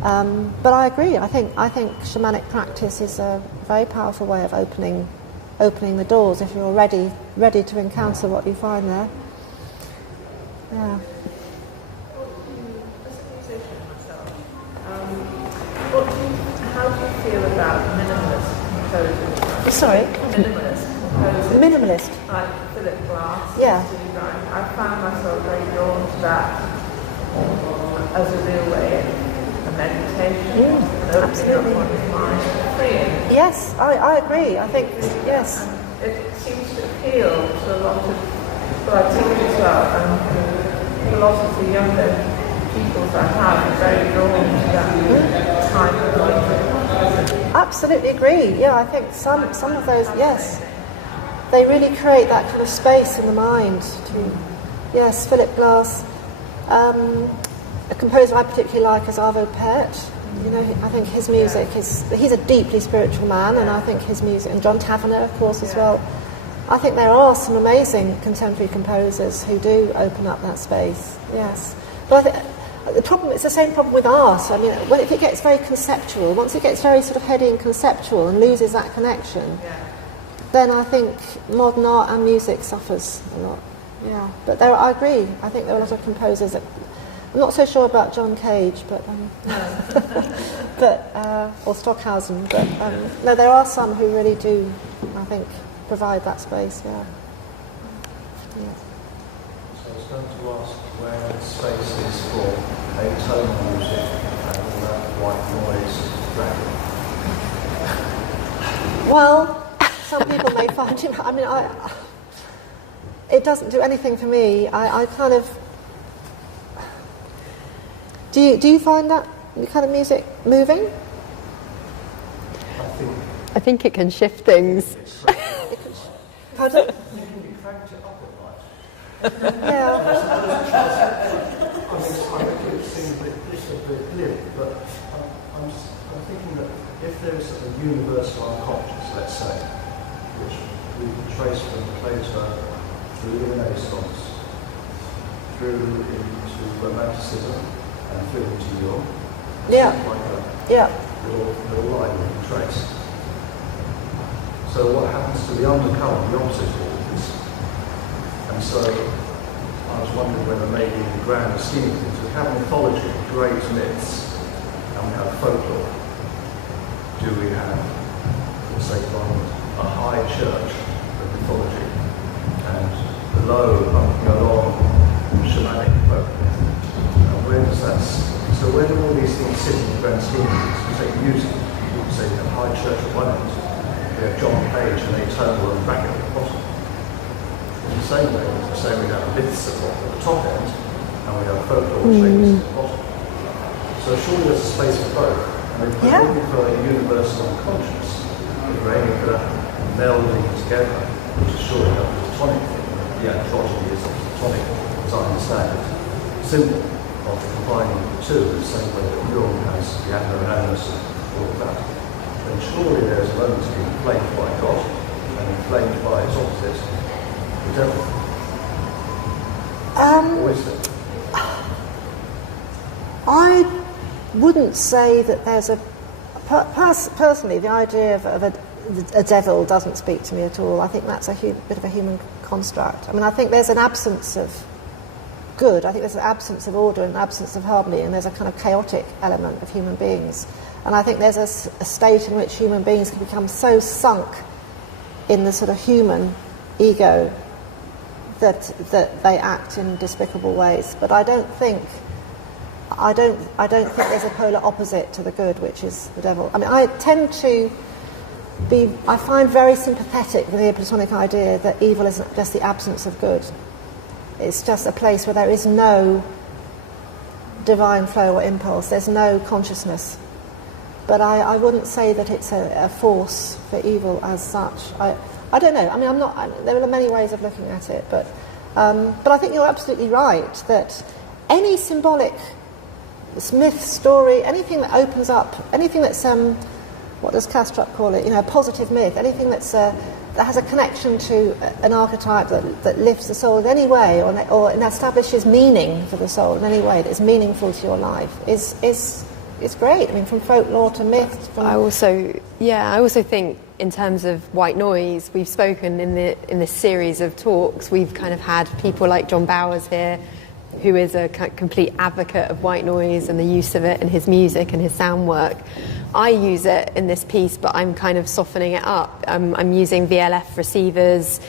But I agree. I think shamanic practice is a very powerful way of opening the doors if you're ready to encounter what you find there. Yeah. How do you feel about minimalist composers? Sorry? Minimalist composers. Minimalist? Like Philip Glass. Yeah. I found myself very drawn to that as a real way of meditation. Absolutely. Freeing. Yes, I agree. I think, yes. It seems to appeal to a lot of what I teach as well, and a lot of the younger people that I have are very drawn to that kind of life. Absolutely agree. Yeah, I think some of those, yes, they really create that kind of space in the mind. Yes, Philip Glass. A composer I particularly like is Arvo Pärt. You know, I think his music he's a deeply spiritual man, and I think his music, and John Tavener, of course, as well. I think there are some amazing contemporary composers who do open up that space, yes. But I think the problem, it's the same problem with art. I mean, if it gets very conceptual, once it gets very sort of heady and conceptual and loses that connection, then I think modern art and music suffers a lot. Yeah, but I agree. I think there are a lot of composers that, I'm not so sure about John Cage, but or Stockhausen, but no, there are some who really do, I think, provide that space. Yeah. So I was going to ask where the space is for atonal music and all that white noise dragging. Well, some people may find it. I mean, it doesn't do anything for me. I kind of. Do you find that kind of music moving? I think it can shift things. Pardon? You cranked it up at night. Yeah. I think it seems a bit glib, but I'm thinking that if there's a universal unconscious, let's say, which we can trace from Plato through the Renaissance, through into Romanticism, and through into Europe, like a little line we can trace. So what happens to the undercurrent, the opposite of all this? And so I was wondering whether maybe in the grander scheme of things, we have mythology, great myths, and we have folklore. Do we have, for the sake of argument, a high church of mythology, and below, bumping along, shamanic folklore? And where does that, so where do all these things sit in the grand scheme of things? We take music, we say a high church at one end, we have John Cage and atonal and bracket at the bottom. In the same way, as I say, we have myths at the top end, and we have folklore shapes at the bottom. So surely there's a space for both. And if we're looking for a universal unconscious, if we're aiming for that melding together, which is surely a platonic thing, the androgyny is a platonic, as I understand it, symbol of combining the two in the same way that Jung has the animal and animus and all of that, then surely there's a moment to be inflamed by God and inflamed by its opposite, the devil. Or is there? I wouldn't say that there's a... personally, the idea of a devil doesn't speak to me at all. I think that's a bit of a human construct. I mean, I think there's an absence of good. I think there's an absence of order and an absence of harmony, and there's a kind of chaotic element of human beings. And I think there's a state in which human beings can become so sunk in the sort of human ego that they act in despicable ways. But I don't think there's a polar opposite to the good, which is the devil. I mean, I find very sympathetic with the Platonic idea that evil isn't just the absence of good. It's just a place where there is no divine flow or impulse. There's no consciousness. But I wouldn't say that it's a force for evil as such. I don't know. I mean, there are many ways of looking at it, but I think you're absolutely right that any symbolic myth, story, anything that opens up, anything that's what does Kastrup call it? A positive myth. Anything that has a connection to an archetype that lifts the soul in any way, or establishes meaning for the soul in any way that's meaningful to your life is great. I mean, from folklore to myth. I also think in terms of white noise, we've spoken in this series of talks. We've kind of had people like John Bowers here, who is a complete advocate of white noise and the use of it in his music and his sound work. I use it in this piece, but I'm kind of softening it up. I'm using VLF receivers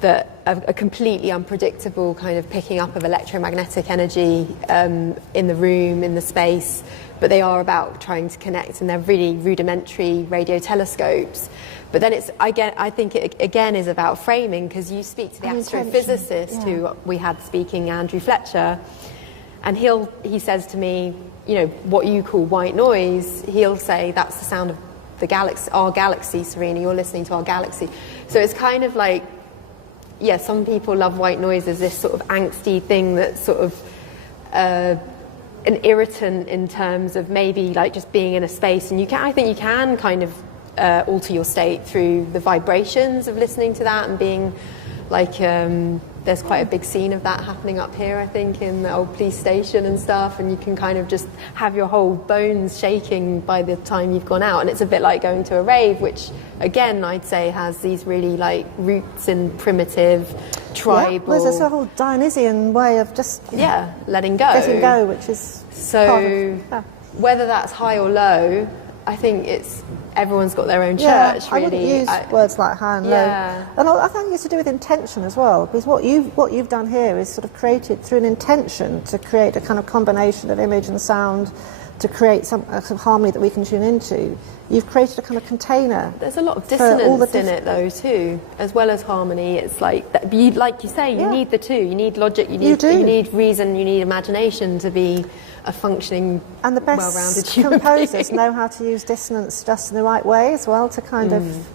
that are a completely unpredictable kind of picking up of electromagnetic energy in the room, in the space, but they are about trying to connect, and they're really rudimentary radio telescopes. But then I think it again is about framing, because you speak to the astrophysicist who we had speaking, Andrew Fletcher, and he says to me, what you call white noise, he'll say that's the sound of the galaxy, our galaxy, Serena, you're listening to our galaxy. So it's kind of like, some people love white noise as this sort of angsty thing that sort of an irritant in terms of maybe like just being in a space, and I think you can kind of alter your state through the vibrations of listening to that and being like, there's quite a big scene of that happening up here, I think, in the old police station and stuff, and you can kind of just have your whole bones shaking by the time you've gone out, and it's a bit like going to a rave, which again I'd say has these really like roots in primitive, tribal... Yeah, there's a whole Dionysian way of just... letting go. Letting go, which is so whether that's high or low, I think everyone's got their own church, really. I wouldn't use words like high and low. And I think it's to do with intention as well, because what you've done here is sort of created through an intention to create a kind of combination of image and sound to create some harmony that we can tune into. You've created a kind of container. There's a lot of dissonance in it, though, too, as well as harmony. It's like that, like you say, you need the two. You need logic. You need reason. You need imagination to be a functioning, and the best well-rounded human composers being. know how to use dissonance just in the right way as well to kind of,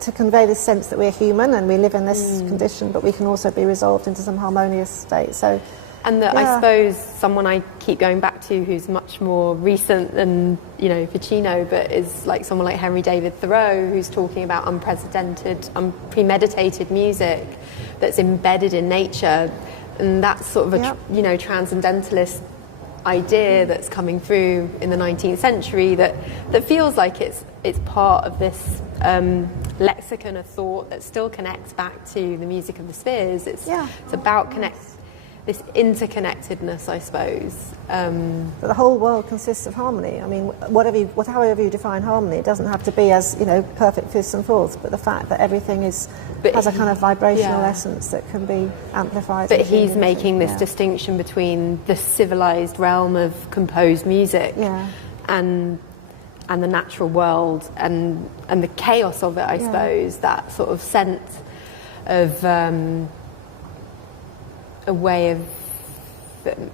to convey this sense that we're human and we live in this condition, but we can also be resolved into some harmonious state. So, and I suppose someone I keep going back to who's much more recent than Ficino, but is like someone like Henry David Thoreau, who's talking about unprecedented, unpremeditated music that's embedded in nature. And that's sort of a transcendentalist idea that's coming through in the 19th century that feels like it's part of this lexicon of thought that still connects back to the music of the spheres. It's about this interconnectedness, I suppose. But the whole world consists of harmony. I mean, however you define harmony, it doesn't have to be as perfect fifths and fourths, but the fact that everything has a kind of vibrational essence that can be amplified. But he's making this distinction between the civilized realm of composed music and the natural world and the chaos of it, I suppose. That sort of sense of a way of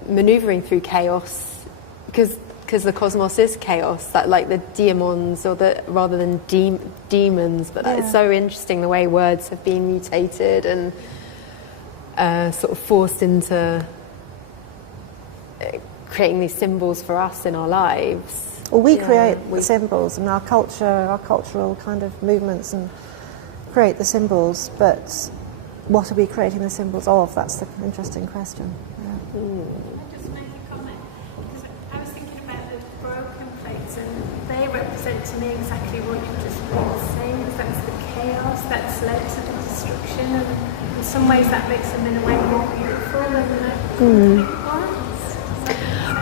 manoeuvring through chaos, because the cosmos is chaos, that like the daemons, rather than demons. But it's so interesting the way words have been mutated and sort of forced into creating these symbols for us in our lives. Well, we create the symbols, and our cultural kind of movements and create the symbols, but what are we creating the symbols of? That's the interesting question. Can I just make a comment? Because I was thinking about the broken plates, and they represent to me exactly what you just been saying, because that's the chaos that's led to the destruction, and in some ways that makes them in a way more beautiful than the big ones.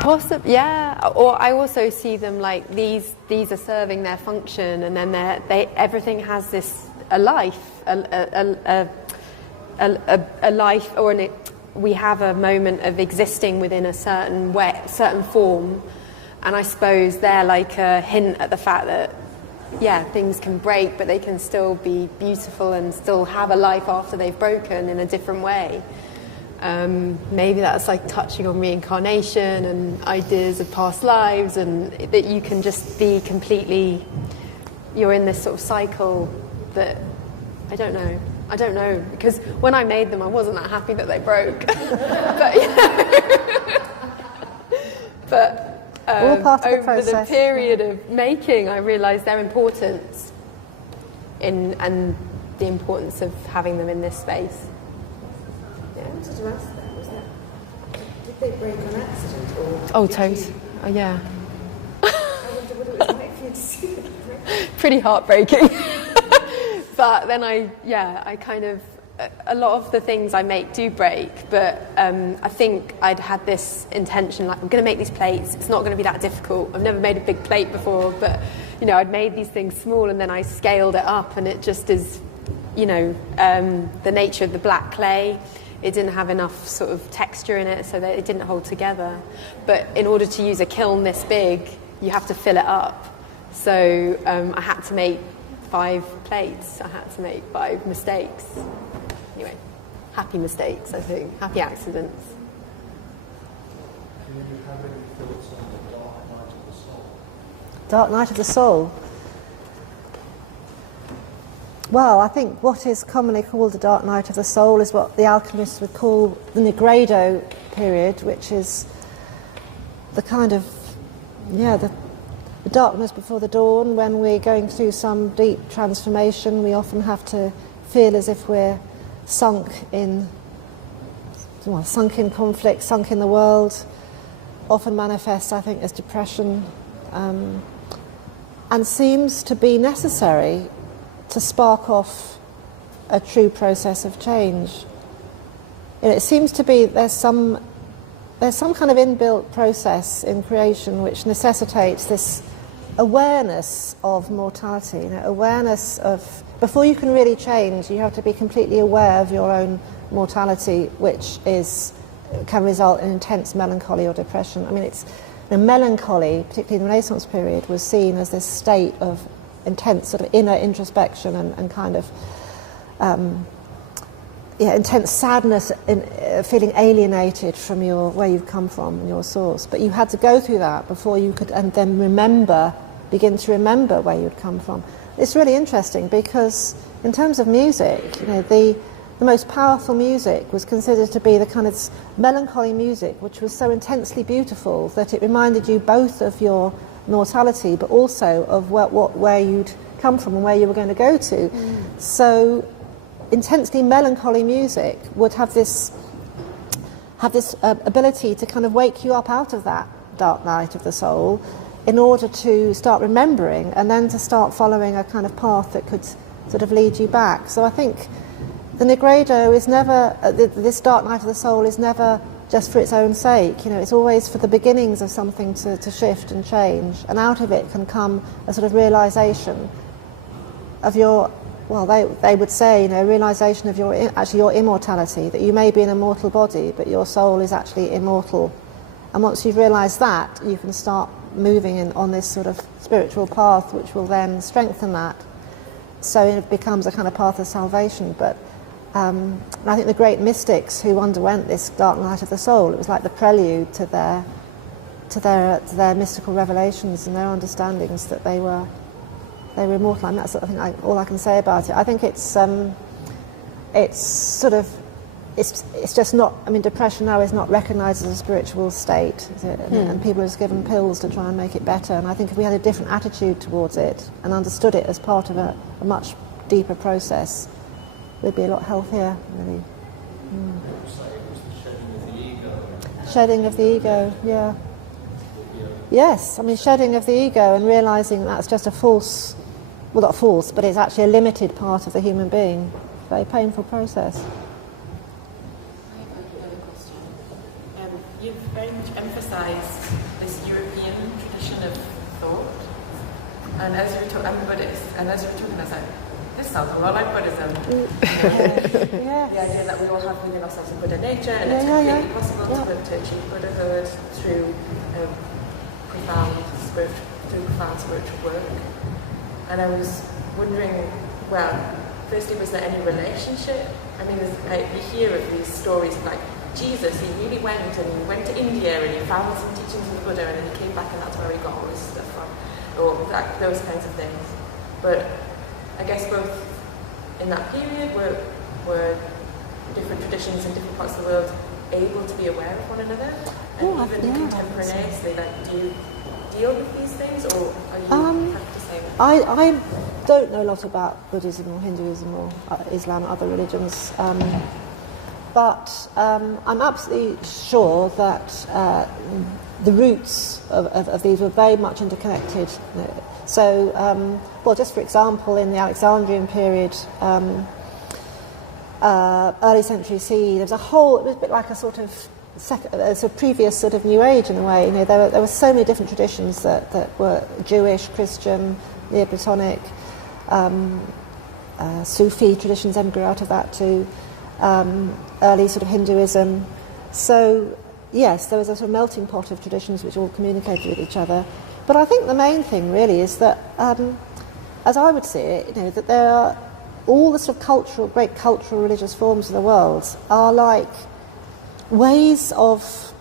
Possibly, yeah. Or I also see them like these are serving their function, and then everything has a life, a life, or we have a moment of existing within a certain way, certain form, and I suppose they're like a hint at the fact that things can break, but they can still be beautiful and still have a life after they've broken in a different way. Maybe that's like touching on reincarnation and ideas of past lives, and that you can just be completely, you're in this sort of cycle that I don't know, because when I made them I wasn't that happy that they broke. But all part of the over process. the period of making, I realised their importance and the importance of having them in this space. I wanted to ask that, did they break on accident, or... Oh, toes. Oh, yeah. I wonder what it was like for you to see them break. Pretty heartbreaking. But then I kind of, a lot of the things I make do break, but I think I'd had this intention, like, I'm going to make these plates, it's not going to be that difficult. I've never made a big plate before, but, I'd made these things small, and then I scaled it up, and it just is, the nature of the black clay. It didn't have enough sort of texture in it, so that it didn't hold together. But in order to use a kiln this big, you have to fill it up. So I had to make 5 plates. I had to make 5 mistakes. Anyway, happy mistakes, I think. Happy accidents. Do you have any thoughts on the dark night of the soul? Dark night of the soul. Well, I think what is commonly called the dark night of the soul is what the alchemists would call the Negredo period, which is the kind of, the darkness before the dawn. When we're going through some deep transformation, we often have to feel as if we're sunk in conflict, sunk in the world. Often manifests, I think, as depression, and seems to be necessary to spark off a true process of change. It seems to be there's some kind of inbuilt process in creation which necessitates this awareness of mortality, awareness of, before you can really change, you have to be completely aware of your own mortality, which can result in intense melancholy or depression. I mean, melancholy, particularly in the Renaissance period, was seen as this state of intense sort of inner introspection and kind of intense sadness, feeling alienated from where you've come from and your source. But you had to go through that before you could, and then begin to remember where you'd come from. It's really interesting because in terms of music, the most powerful music was considered to be the kind of melancholy music, which was so intensely beautiful that it reminded you both of your mortality, but also of where you'd come from and where you were going to go to. So intensely melancholy music would have this ability to kind of wake you up out of that dark night of the soul in order to start remembering and then to start following a kind of path that could sort of lead you back. So I think the Negredo is never, this dark night of the soul is never just for its own sake. It's always for the beginnings of something to shift and change, and out of it can come a sort of realization of your, they would say, realization of your immortality, that you may be in a mortal body, but your soul is actually immortal. And once you've realized that, you can start moving on this sort of spiritual path, which will then strengthen that. So it becomes a kind of path of salvation. But I think the great mystics who underwent this dark night of the soul, it was like the prelude to their mystical revelations and their understandings that they were immortal. And that's all I can say about it. I think it's just not. I mean, depression now is not recognised as a spiritual state, is it? And people are just given pills to try and make it better. And I think if we had a different attitude towards it and understood it as part of a much deeper process, we'd be a lot healthier, really. Shedding of the ego, yeah. Yes, I mean, shedding of the ego and realising that's just a false, well, not false, but it's actually a limited part of the human being. Very painful process. I have another question. You've very much emphasised this European tradition of thought, and as you were talking, I'm Buddhist, and as you were talking, I was like, this sounds a lot like Buddhism. Yeah. The idea that we all have within ourselves a Buddha nature, and it's completely possible to achieve Buddhahood through profound spiritual work. And I was wondering, firstly, was there any relationship? I mean, we hear of these stories of like Jesus, he really went to India and he found some teachings of the Buddha, and then he came back and that's where he got all this stuff from, or those kinds of things. But I guess both in that period were different traditions in different parts of the world able to be aware of one another, and even contemporaneously, do you deal with these things, or are you practicing? I don't know a lot about Buddhism or Hinduism or Islam or other religions, but I'm absolutely sure that the roots of these were very much interconnected. So, just for example, in the Alexandrian period, early century CE, there was it was a bit like a sort of previous sort of New Age in a way. There were so many different traditions that were Jewish, Christian, Neoplatonic, Sufi traditions then grew out of that too, early sort of Hinduism. So, yes, there was a sort of melting pot of traditions which all communicated with each other. But I think the main thing really is that, as I would see it, that there are all the sort of great cultural religious forms of the world are like ways of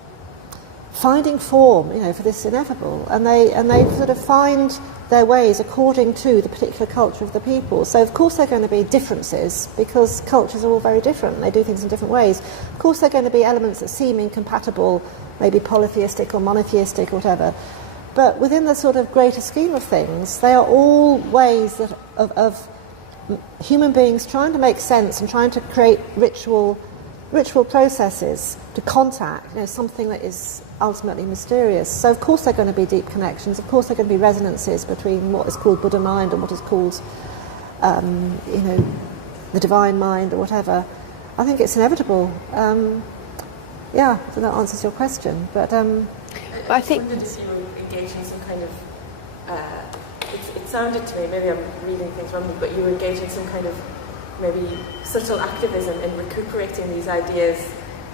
finding form, for this ineffable, and they sort of find their ways according to the particular culture of the people. So of course there are going to be differences because cultures are all very different and they do things in different ways. Of course there are going to be elements that seem incompatible maybe polytheistic or monotheistic or whatever. But within the sort of greater scheme of things, they are all ways that of human beings trying to make sense and trying to create ritual processes to contact, something that is ultimately mysterious. So of course there are going to be deep connections, of course there are going to be resonances between what is called Buddha mind and what is called, the divine mind or whatever. I think it's inevitable. So that answers your question. But I think wondered if you were engaging some kind of. It sounded to me, maybe I'm reading things wrongly, but you were engaging some kind of maybe subtle activism in recuperating these ideas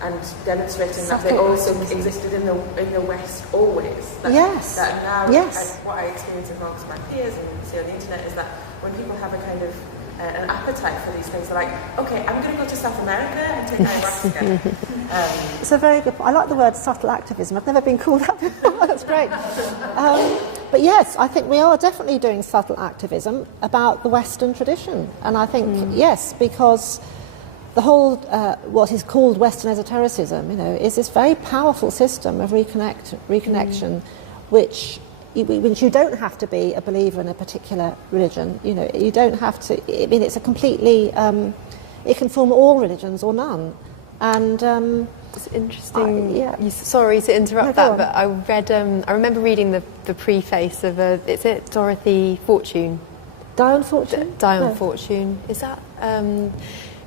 and demonstrating that they also existed in the West always. Yes. That now, yes. What I experience amongst my peers and see on the internet is that when people have a kind of an appetite for these things, they're like, okay, I'm going to go to South America and take ayahuasca. It's a very good point. I like the word subtle activism. I've never been called that before. That's great. But yes, I think we are definitely doing subtle activism about the Western tradition. And I think, yes, because the whole, what is called Western esotericism, is this very powerful system of reconnection, which you don't have to be a believer in a particular religion. You don't have to. I mean, it's a completely. It can form all religions or none. And it's interesting. Sorry to interrupt that, but I read. I remember reading the preface of is it Dorothy Fortune? Diane Fortune. Fortune. Is that?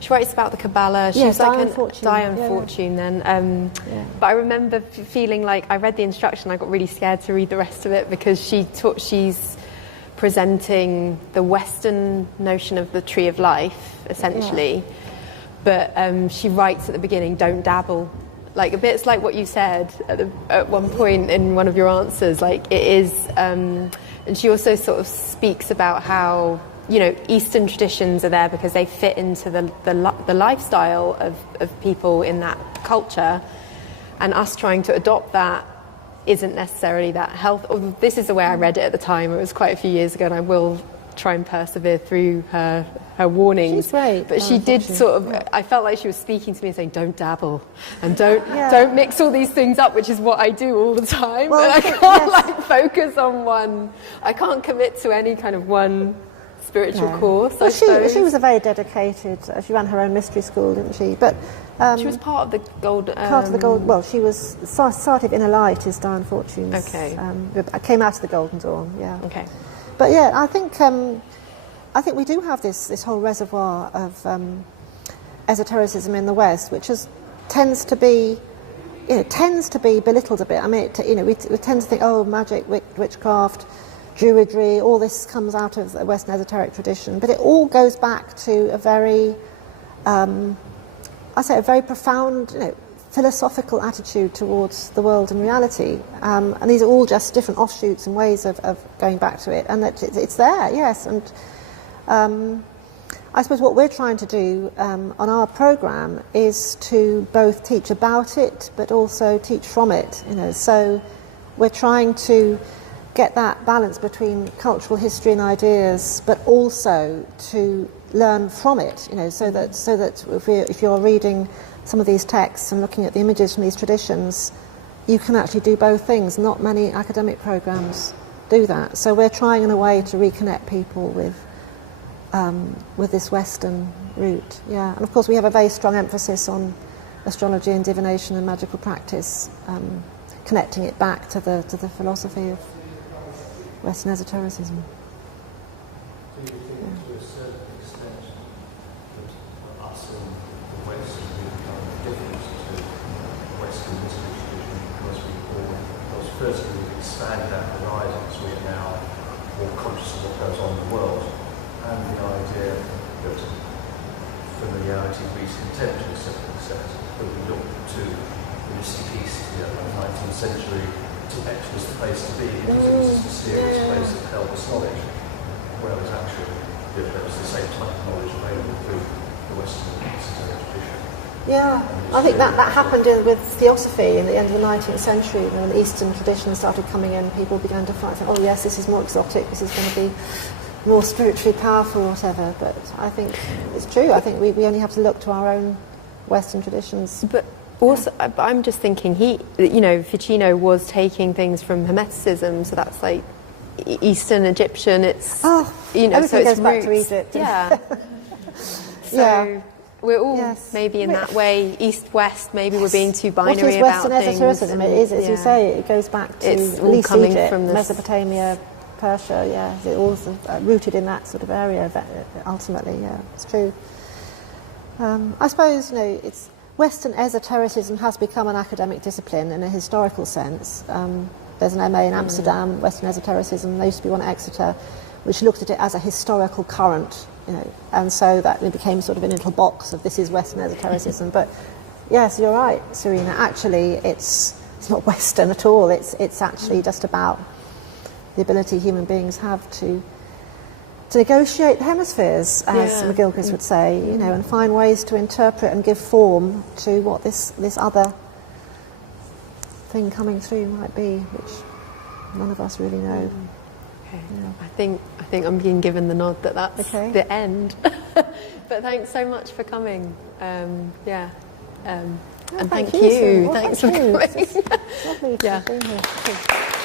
She writes about the Kabbalah. She was Diane like Fortune. Diane Fortune then. But I remember feeling like I read the introduction. I got really scared to read the rest of it because she's presenting the Western notion of the tree of life, essentially. Yeah. But she writes at the beginning, "Don't dabble." Like a bit, it's like what you said at one point in one of your answers. Like it is, and she also sort of speaks about how. Eastern traditions are there because they fit into the lifestyle of people in that culture, and us trying to adopt that isn't necessarily that health. This is the way I read it at the time. It was quite a few years ago, and I will try and persevere through her warnings. She's great, but she did sort of. I felt like she was speaking to me and saying, "Don't dabble, and don't mix all these things up," which is what I do all the time. Well, and I can't focus on one. I can't commit to any kind of one spiritual course. Well, she was a very dedicated. She ran her own mystery school, didn't she? But she was part of the Gold. Part of the Gold. Well, she was Society of Inner Light is Diane Fortune's. Okay. I came out of the Golden Dawn. Yeah. Okay. But I think we do have this whole reservoir of esotericism in the West, which tends to be belittled a bit. I mean, we tend to think, magic, witchcraft, Druidry, all this comes out of the Western esoteric tradition, but it all goes back to a very, a very profound, philosophical attitude towards the world and reality. And these are all just different offshoots and ways of going back to it, and that it's there, yes. And I suppose what we're trying to do on our programme is to both teach about it, but also teach from it. So we're trying to get that balance between cultural history and ideas, but also to learn from it. So that if you're reading some of these texts and looking at the images from these traditions, you can actually do both things. Not many academic programs do that. So we're trying in a way to reconnect people with this Western route. Yeah, and of course we have a very strong emphasis on astrology and divination and magical practice, connecting it back to the philosophy of Western esotericism. Do you think to a certain extent that us in the West has been kind of different to Western mystery tradition because firstly we've expanded our horizons, we are now more conscious of what goes on in the world, and the idea that familiarity breeds contempt to a certain extent, that we look to the mystic East here in the 19th century. Tibet was the place to be because it was this mysterious place that held us knowledge, whereas actually there was the same type of knowledge available through the Western esoteric tradition. Yeah, I think that happened with theosophy in the end of the 19th century. When the Eastern tradition started coming in, people began to find, oh yes, this is more exotic, this is going to be more spiritually powerful or whatever. But I think it's true. I think we only have to look to our own Western traditions. But Also, I'm just thinking Ficino was taking things from Hermeticism, so that's like Eastern Egyptian. It's everything so it's goes back to roots. Egypt. Yeah. So we're all maybe in that way East-West. Maybe we're being too binary what is about Western things. esotericism? It is, as you say, it goes back to It's at all least coming Egypt, from this- Mesopotamia, Persia. Yeah, it's all rooted in that sort of area. Ultimately, yeah, it's true. I suppose it's Western esotericism has become an academic discipline in a historical sense. There's an MA in Amsterdam, Western esotericism. There used to be one at Exeter, which looked at it as a historical current, and so that it became sort of a little box of this is Western esotericism. But yes, you're right, Serena. Actually, it's not Western at all. It's actually just about the ability human beings have to negotiate the hemispheres, as McGilchrist would say, and find ways to interpret and give form to what this other thing coming through might be, which none of us really know. Okay. Yeah. I think I'm being given the nod that's the end. But thanks so much for coming. And thank you. Well, Thanks for coming. It's lovely to be here.